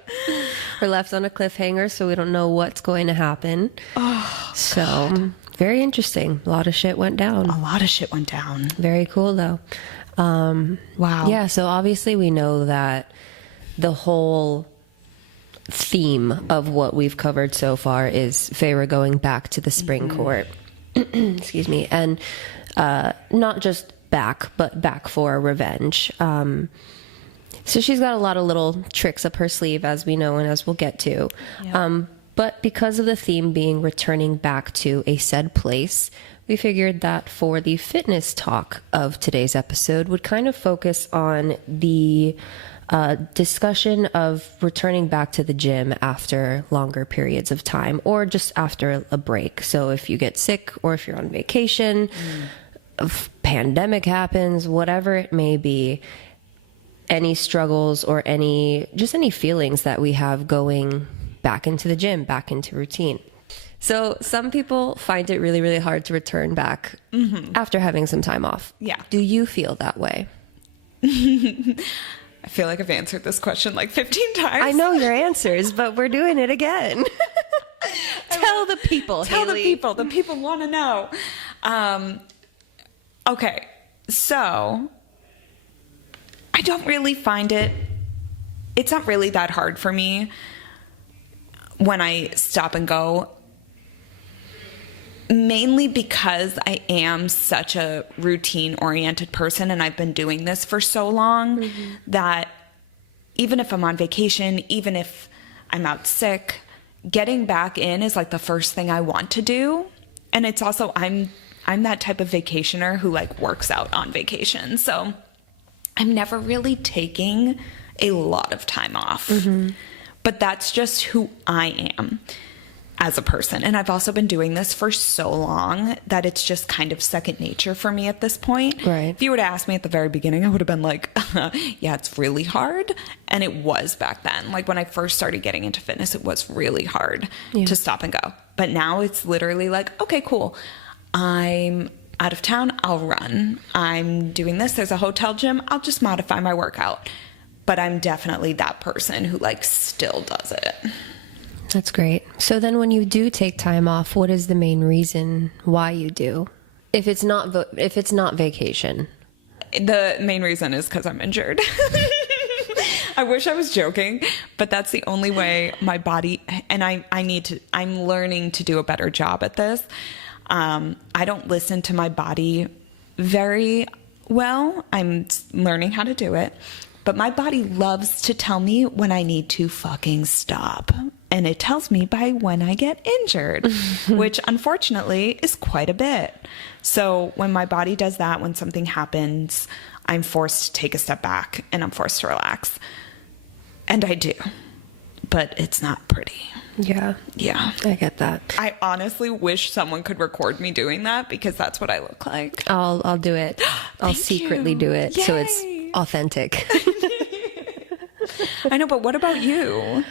We're left on a cliffhanger, so we don't know what's going to happen. Oh, so, God. Very interesting. A lot of shit went down. A lot of shit went down. Very cool, though. Wow. Yeah, so obviously we know that the whole theme of what we've covered so far is Feyre going back to the Spring Court. Excuse me. And not just back, but back for revenge. So she's got a lot of little tricks up her sleeve, as we know and as we'll get to. Yeah. But because of the theme being returning back to a said place, we figured that for the fitness talk of today's episode would kind of focus on the discussion of returning back to the gym after longer periods of time or just after a break. So if you get sick or if you're on vacation, if pandemic happens, whatever it may be, any struggles or any feelings that we have going back into the gym, back into routine. So some people find it really, really hard to return back after having some time off. Yeah. Do you feel that way? I feel like I've answered this question like 15 times. I know your answers, but we're doing it again. Tell the people, Tell Haley. the people. The people want to know. Okay, so I don't really find it's not really that hard for me when I stop and go, mainly because I am such a routine-oriented person and I've been doing this for so long that even if I'm on vacation, even if I'm out sick, getting back in is like the first thing I want to do. And it's also, I'm that type of vacationer who like works out on vacation. So I'm never really taking a lot of time off. But that's just who I am as a person. And I've also been doing this for so long that it's just kind of second nature for me at this point. Right. If you were to ask me at the very beginning, I would have been like, yeah, it's really hard. And it was back then. Like when I first started getting into fitness, it was really hard to stop and go. But now it's literally like, okay, cool. I'm out of town, I'll run. I'm doing this, there's a hotel gym, I'll just modify my workout. But I'm definitely that person who like still does it. That's great. So then when you do take time off, what is the main reason why you do? If it's not vacation. The main reason is because I'm injured. I wish I was joking, but that's the only way my body, and I'm learning to do a better job at this. I don't listen to my body very well. I'm learning how to do it. But my body loves to tell me when I need to fucking stop. And it tells me by when I get injured, which unfortunately is quite a bit. So when my body does that, when something happens, I'm forced to take a step back and I'm forced to relax. And I do. But it's not pretty. Yeah. Yeah. I get that. I honestly wish someone could record me doing that because that's what I look like. I'll do it. I'll secretly do it. Yay. So it's authentic. I know, but what about you?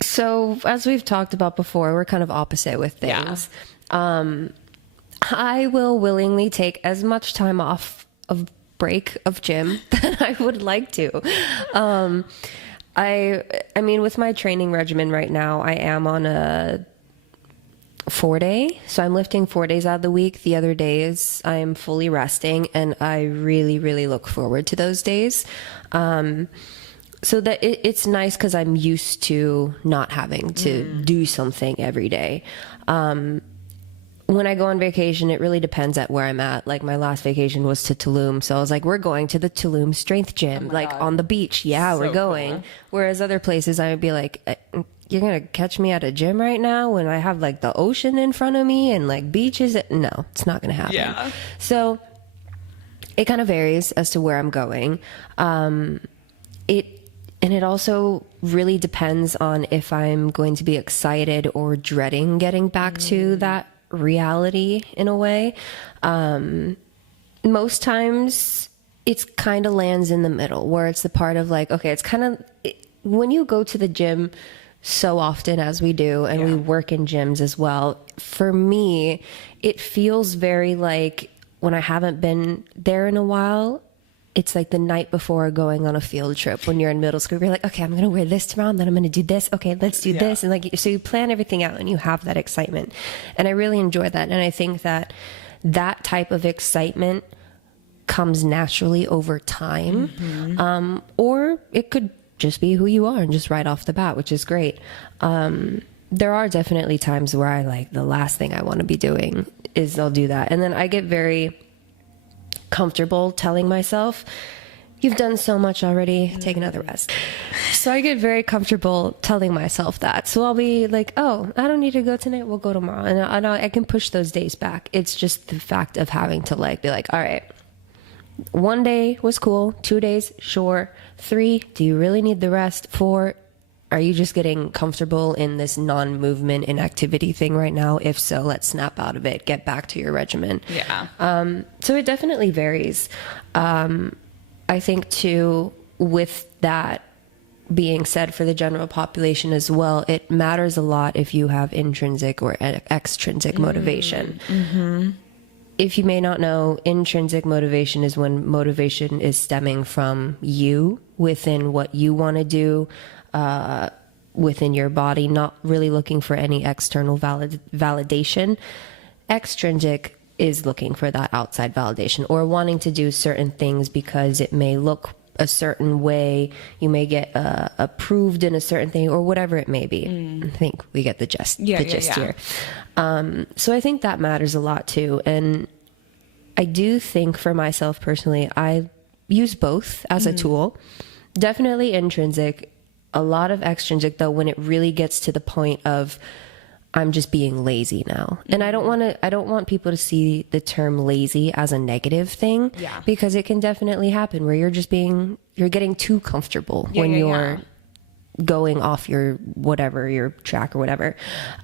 So as we've talked about before, we're kind of opposite with things. Yeah. I will willingly take as much time off of break of gym that I would like to. I mean, with my training regimen right now, I am on a 4-day. So I'm lifting 4 days out of the week. The other days I'm fully resting, and I really, really look forward to those days. So that it's nice because I'm used to not having to do something every day. when I go on vacation, it really depends at where I'm at. Like my last vacation was to Tulum. So I was like, we're going to the Tulum strength gym, like God. On the beach. Yeah, so we're going. Cool. Whereas other places I would be like, you're going to catch me at a gym right now when I have like the ocean in front of me and like beaches. No, it's not going to happen. Yeah. So it kind of varies as to where I'm going. It also really depends on if I'm going to be excited or dreading getting back to that reality in a way. Most times it's kind of lands in the middle where it's the part of like, okay, it's kind of when you go to the gym so often as we do, and we work in gyms as well, for me, it feels very like when I haven't been there in a while, it's like the night before going on a field trip when you're in middle school. You're like, okay, I'm going to wear this tomorrow, and then I'm going to do this. Okay, let's do this. And like, so you plan everything out and you have that excitement. And I really enjoy that. And I think that that type of excitement comes naturally over time. Or it could just be who you are and just right off the bat, which is great. There are definitely times where I like the last thing I want to be doing is I'll do that. And then I get very comfortable telling myself, you've done so much already, take another rest. So I get very comfortable telling myself that. So I'll be like, oh, I don't need to go tonight, we'll go tomorrow. And I can push those days back. It's just the fact of having to like be like, all right, 1 day was cool, 2 days, sure. 3, do you really need the rest? 4, are you just getting comfortable in this non-movement inactivity thing right now? If so, let's snap out of it, get back to your regimen. Yeah. So it definitely varies. I think too, with that being said for the general population as well, it matters a lot if you have intrinsic or extrinsic motivation. If you may not know, intrinsic motivation is when motivation is stemming from you within what you want to do, within your body, not really looking for any external validation. Extrinsic is looking for that outside validation or wanting to do certain things because it may look a certain way, you may get approved in a certain thing or whatever it may be. I think we get the gist here. So I think that matters a lot too. And I do think for myself personally, I use both as a tool. Definitely intrinsic, a lot of extrinsic though, when it really gets to the point of I'm just being lazy now. And I don't want people to see the term lazy as a negative thing, because it can definitely happen where you're getting too comfortable when you're going off your track or whatever.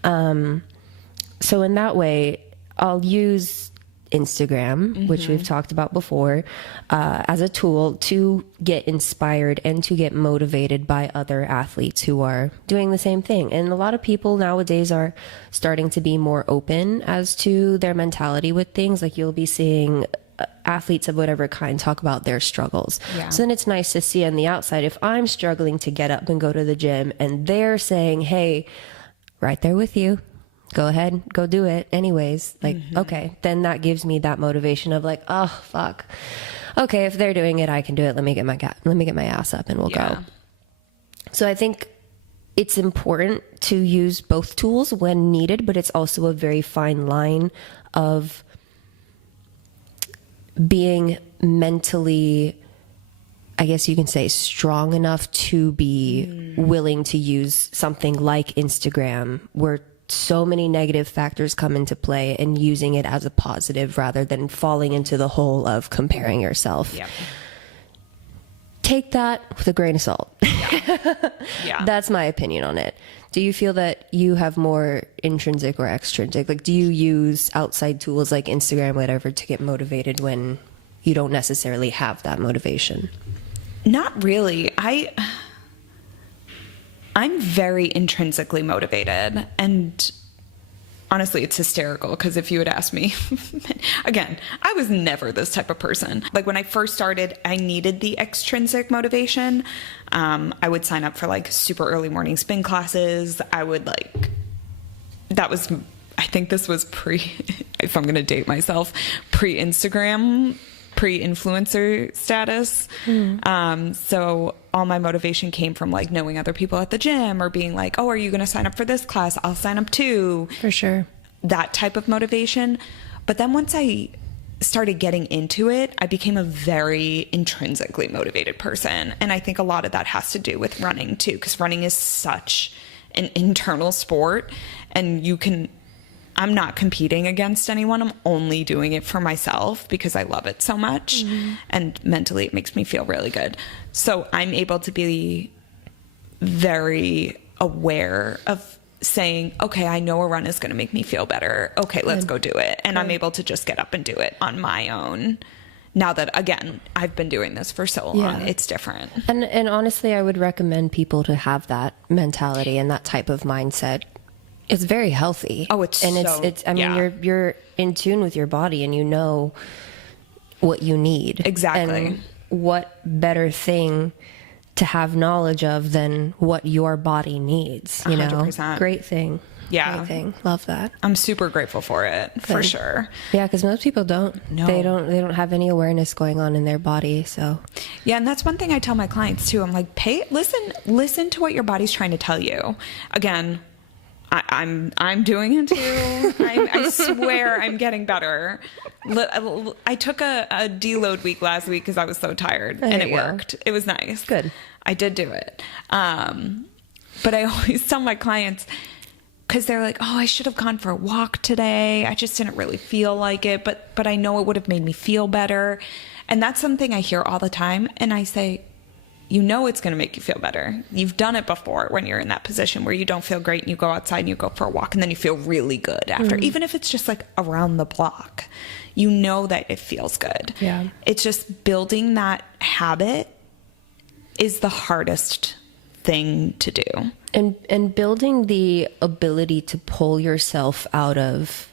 So in that way, I'll use Instagram, which we've talked about before, as a tool to get inspired and to get motivated by other athletes who are doing the same thing. And a lot of people nowadays are starting to be more open as to their mentality with things. Like you'll be seeing athletes of whatever kind talk about their struggles. So then it's nice to see on the outside, if I'm struggling to get up and go to the gym and they're saying, hey, right there with you, go ahead, go do it anyways. Like, okay, then that gives me that motivation of like, oh, fuck. Okay, if they're doing it, I can do it. Let me get my ass up and we'll go. So I think it's important to use both tools when needed, but it's also a very fine line of being mentally, I guess you can say, strong enough to be willing to use something like Instagram, where so many negative factors come into play, and using it as a positive rather than falling into the hole of comparing yourself. Take that with a grain of salt. That's my opinion on it. Do you feel that you have more intrinsic or extrinsic? Like, do you use outside tools like Instagram, whatever, to get motivated when you don't necessarily have that motivation? Not really. I'm very intrinsically motivated, and honestly, it's hysterical because if you had asked me, again, I was never this type of person. Like when I first started, I needed the extrinsic motivation. I would sign up for like super early morning spin classes. I think this was if I'm going to date myself, pre-Instagram, pre-influencer status. So all my motivation came from like knowing other people at the gym or being like, oh, are you going to sign up for this class? I'll sign up too. For sure. that type of motivation. But then once I started getting into it, I became a very intrinsically motivated person. And I think a lot of that has to do with running too, because running is such an internal sport, and I'm not competing against anyone. I'm only doing it for myself because I love it so much. And mentally it makes me feel really good. So I'm able to be very aware of saying, okay, I know a run is going to make me feel better. Okay, let's go do it. And I'm able to just get up and do it on my own. Now that, again, I've been doing this for so long, it's different. And honestly, I would recommend people to have that mentality and that type of mindset. It's very healthy. Oh, it's I mean, you're in tune with your body, and you know what you need. Exactly. And what better thing to have knowledge of than what your body needs, you 100%. know? Great thing. Yeah. Great thing. Love that. I'm super grateful for it, for sure. Yeah, because most people don't. No. They don't have any awareness going on in their body, so. Yeah, and that's one thing I tell my clients too. I'm like, listen to what your body's trying to tell you. Again, I'm doing it too. I swear I'm getting better. I took a deload week last week because I was so tired, and it worked. It was nice. Good. I did do it. But I always tell my clients, because they're like, oh, I should have gone for a walk today. I just didn't really feel like it, but I know it would have made me feel better. And that's something I hear all the time. And I say, you know it's going to make you feel better. You've done it before when you're in that position where you don't feel great and you go outside and you go for a walk and then you feel really good after. Even if it's just like around the block, you know that it feels good. Yeah. It's just building that habit is the hardest thing to do. And building the ability to pull yourself out of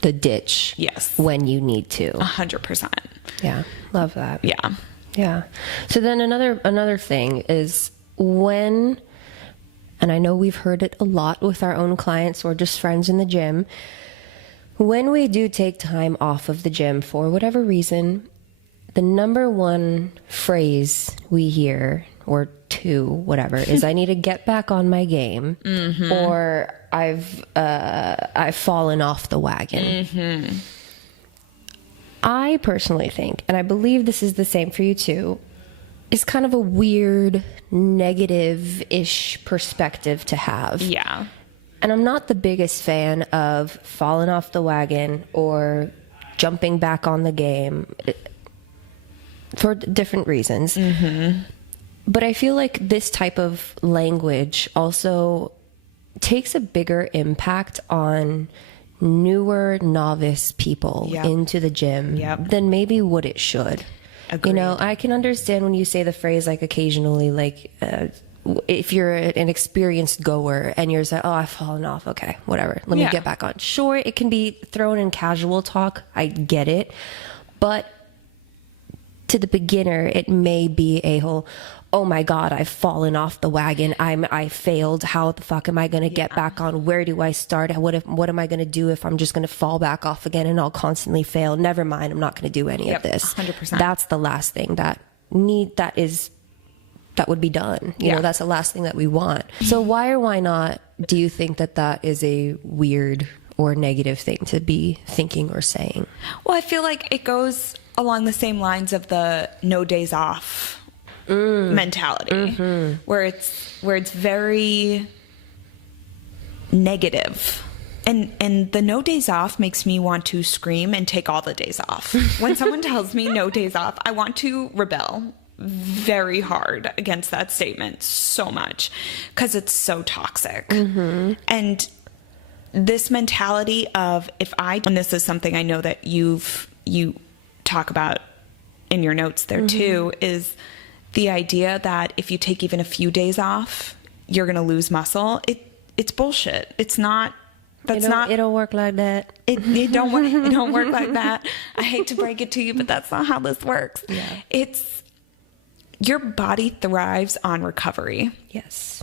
the ditch. Yes. When you need to. 100%. Yeah. Love that. Yeah. Yeah. So then another thing is when, and I know we've heard it a lot with our own clients or just friends in the gym, when we do take time off of the gym for whatever reason, the number one phrase we hear, or two, whatever, is I need to get back on my game, or I've fallen off the wagon. I personally think, and I believe this is the same for you too, is kind of a weird, negative-ish perspective to have. Yeah. And I'm not the biggest fan of falling off the wagon or jumping back on the game for different reasons. But I feel like this type of language also takes a bigger impact on newer novice people into the gym than maybe what it should. Agreed. You know, I can understand when you say the phrase like occasionally, like if you're an experienced goer and you're like, oh, I've fallen off. Okay, whatever. Let me get back on. Sure, it can be thrown in casual talk. I get it. But to the beginner, it may be a whole, oh my God, I've fallen off the wagon. I failed. How the fuck am I going to get back on? Where do I start? What am I going to do if I'm just going to fall back off again and I'll constantly fail? Never mind. I'm not going to do any of this. 100%. That's the last thing that would be done. You know, that's the last thing that we want. So why or why not do you think that is a weird or negative thing to be thinking or saying? Well, I feel like it goes along the same lines of the no days off mentality, where it's very negative. And the no days off makes me want to scream and take all the days off. When someone tells me no days off, I want to rebel very hard against that statement so much because it's so toxic. And this mentality of and this is something I know that you talk about in your notes there too, is the idea that if you take even a few days off, you're going to lose muscle. It's bullshit. It's not. It don't work like that. It don't work like that. I hate to break it to you, but that's not how this works. Yeah. Your body thrives on recovery. Yes.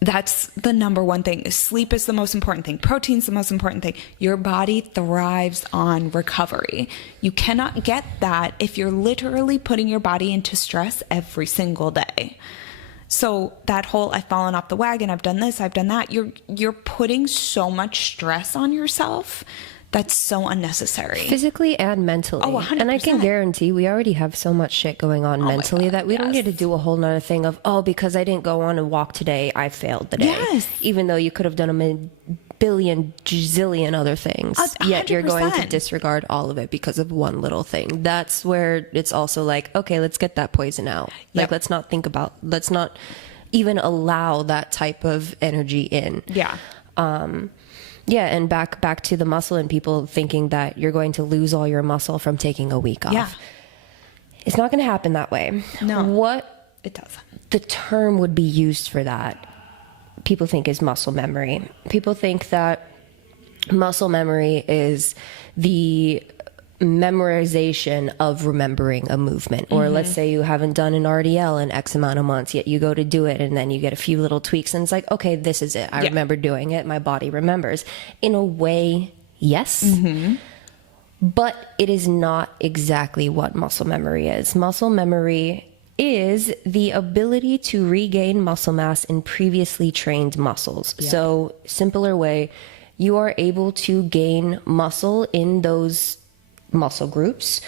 That's the number one thing. Sleep is the most important thing. Protein's the most important thing. Your body thrives on recovery. You cannot get that if you're literally putting your body into stress every single day. So that whole, I've fallen off the wagon, I've done this, I've done that. You're putting so much stress on yourself. That's so unnecessary. Physically and mentally. Oh, 100%. And I can guarantee we already have so much shit going on mentally that we don't need to do a whole nother thing of, because I didn't go on a walk today, I failed the day. Yes. Even though you could have done a billion, gazillion other things. 100%. Yet you're going to disregard all of it because of one little thing. That's where it's also like, okay, let's get that poison out. Like, let's not even allow that type of energy in. Yeah. Yeah, and back to the muscle and people thinking that you're going to lose all your muscle from taking a week off. Yeah. It's not going to happen that way. No. It does. The term would be used for that, people think is muscle memory. People think that muscle memory is the memorization of remembering a movement, or let's say you haven't done an RDL in X amount of months, yet you go to do it and then you get a few little tweaks and it's like, okay, this is it. I remember doing it. My body remembers. In a way, yes. But it is not exactly what muscle memory is. Muscle memory is the ability to regain muscle mass in previously trained muscles. So, simpler way, you are able to gain muscle in those muscle groups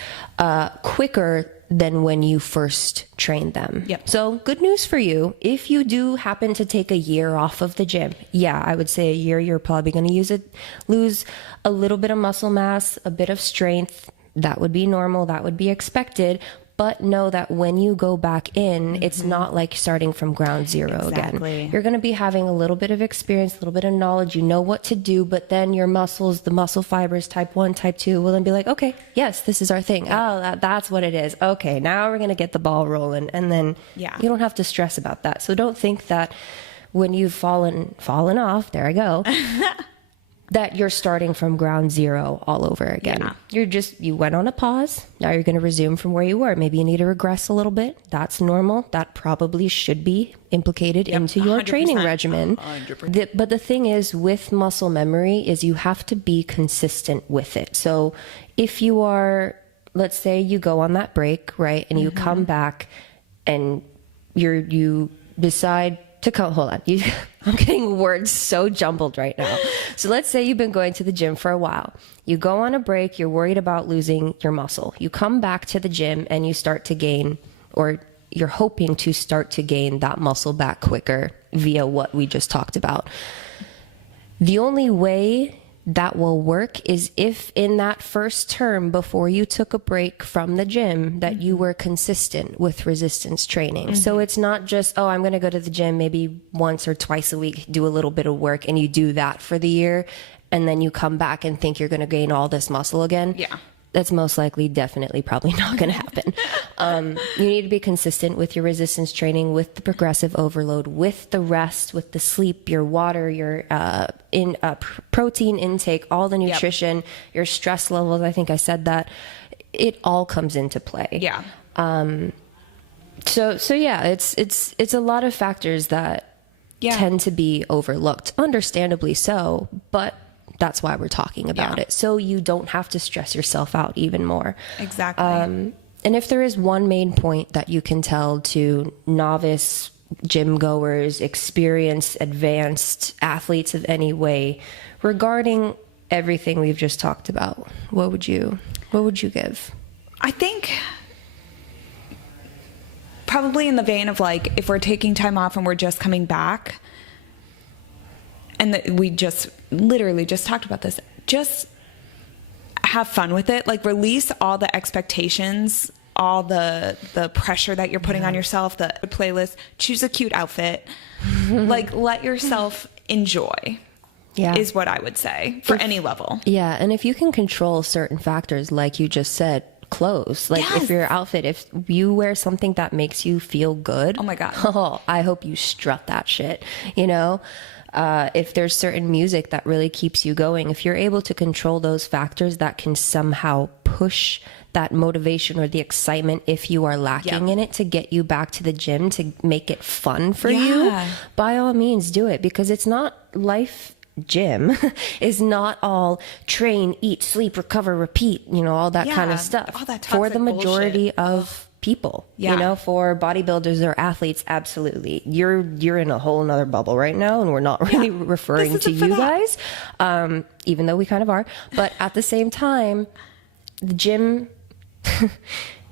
quicker than when you first trained them. So good news for you. If you do happen to take a year off of the gym, I would say a year, you're probably going to lose a little bit of muscle mass, a bit of strength. That would be normal. That would be expected. But know that when you go back in, it's not like starting from ground zero again. You're going to be having a little bit of experience, a little bit of knowledge. You know what to do, but then your muscles, the muscle fibers, type 1, type 2, will then be like, okay, yes, this is our thing. Oh, that's what it is. Okay, now we're going to get the ball rolling. And then you don't have to stress about that. So don't think that when you've fallen off, there I go, that you're starting from ground zero all over again. You went on a pause. Now you're going to resume from where you were. Maybe you need to regress a little bit. That's normal. That probably should be implicated into your training regimen. But the thing is with muscle memory is you have to be consistent with it. So if you are, let's say you go on that break, right? And you come back and you decide to come, hold on. I'm getting words so jumbled right now. So let's say you've been going to the gym for a while. You go on a break. You're worried about losing your muscle. You come back to the gym and you start to gain, or you're hoping to start to gain that muscle back quicker via what we just talked about. The only way that will work is if in that first term before you took a break from the gym that you were consistent with resistance training. So it's not just, I'm going to go to the gym maybe once or twice a week, do a little bit of work, and you do that for the year, and then you come back and think you're going to gain all this muscle again. That's most likely, definitely, probably not going to happen. You need to be consistent with your resistance training, with the progressive overload, with the rest, with the sleep, your water, your protein intake, all the nutrition, your stress levels. I think I said that. It all comes into play. So it's a lot of factors that tend to be overlooked, understandably so, but that's why we're talking about it. So you don't have to stress yourself out even more. And if there is one main point that you can tell to novice gym goers, experienced, advanced athletes of any way regarding everything we've just talked about, what would you give? I think probably in the vein of like, if we're taking time off and we're just coming back, and we just literally just talked about this, just have fun with it. Like, release all the expectations, all the pressure that you're putting on yourself, the playlist, choose a cute outfit, like let yourself enjoy. Is what I would say for any level. And if you can control certain factors, like you just said, clothes, like if your outfit, if you wear something that makes you feel good, oh my god, I hope you strut that shit, you know. If there's certain music that really keeps you going, if you're able to control those factors that can somehow push that motivation or the excitement, if you are lacking in it, to get you back to the gym, to make it fun for you, by all means do it. Because it's not life. Gym is not all train, eat, sleep, recover, repeat, you know, all that kind of stuff. All that for the majority of people. Yeah. You know, for bodybuilders or athletes, absolutely. You're in a whole nother bubble right now, and we're not really referring to you guys, even though we kind of are. But at the same time, the gym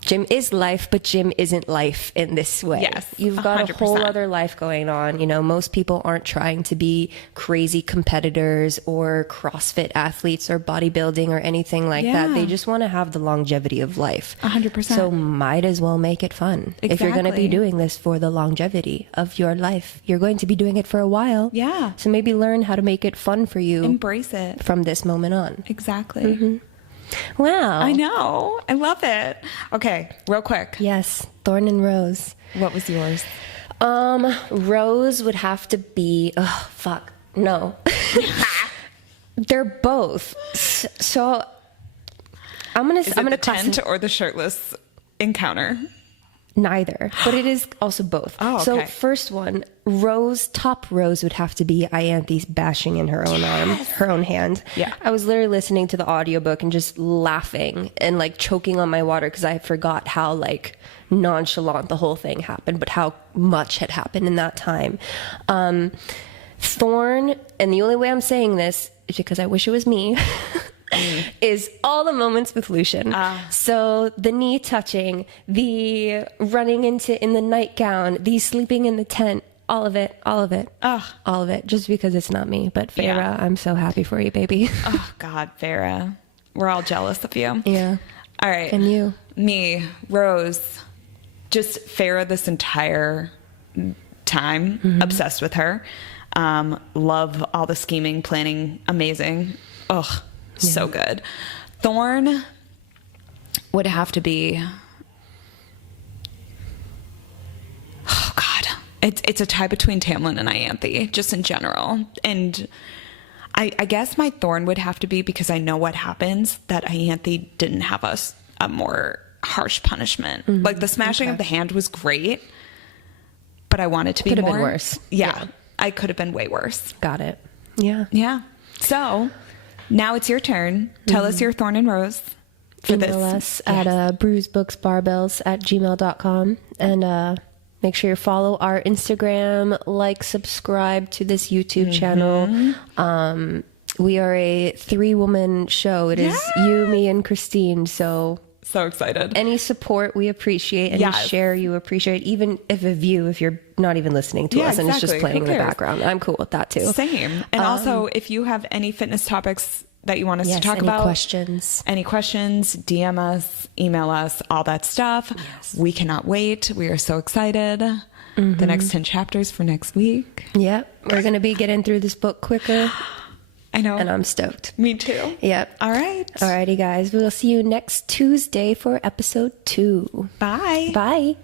gym is life, but gym isn't life in this way. Yes, You've got 100%. a whole other life going on. You know, most people aren't trying to be crazy competitors or CrossFit athletes or bodybuilding or anything like that. They just want to have the longevity of life. 100%. So might as well make it fun. If you're going to be doing this for the longevity of your life, you're going to be doing it for a while. Yeah. So maybe learn how to make it fun for you. Embrace it. From this moment on. Exactly. Wow. I know. I love it. Okay, real quick. Yes. Thorn and Rose. What was yours? Rose would have to be, oh, fuck. No. They're both. So I'm going to tent or the shirtless encounter? Neither, but it is also both. Oh, okay. So first one, top Rose would have to be Ianthe's bashing in her own arm, her own hand. Yeah. I was literally listening to the audiobook and just laughing and like choking on my water because I forgot how like nonchalant the whole thing happened, but how much had happened in that time. Thorn, and the only way I'm saying this is because I wish it was me. Is all the moments with Lucian. So the knee touching, the running in the nightgown, the sleeping in the tent, all of it. All of it, just because it's not me. But Farah, I'm so happy for you, baby. Oh, God, Farah. We're all jealous of you. Yeah. All right. And you? Me, Rose, just Farah this entire time. Obsessed with her. Love all the scheming, planning. Amazing. Ugh. So good. Thorn would have to be, oh God, it's a tie between Tamlin and Ianthe, just in general. And I guess my Thorn would have to be, because I know what happens, that Ianthe didn't have a more harsh punishment. Like the smashing of the hand was great, but I want it to be more. Could have been worse. Yeah, I could have been way worse. Got it. Yeah. Yeah. So now it's your turn. Tell us your Thorn and Rose for Email us at brewsbooksbarbells@gmail.com and make sure you follow our Instagram, subscribe to this YouTube channel. We are a 3-woman show. It is you, me, and Christine. So excited. Any support we appreciate, any share you appreciate, even if you're not even listening to us and it's just playing in the background. I'm cool with that too. Same. And also, if you have any fitness topics that you want us to talk about, any questions, DM us, email us, all that stuff. Yes. We cannot wait. We are so excited. The next 10 chapters for next week. Yep. We're going to be getting through this book quicker. I know. And I'm stoked. Me too. Yep. All right. Alrighty, guys. We'll see you next Tuesday for episode 2. Bye. Bye.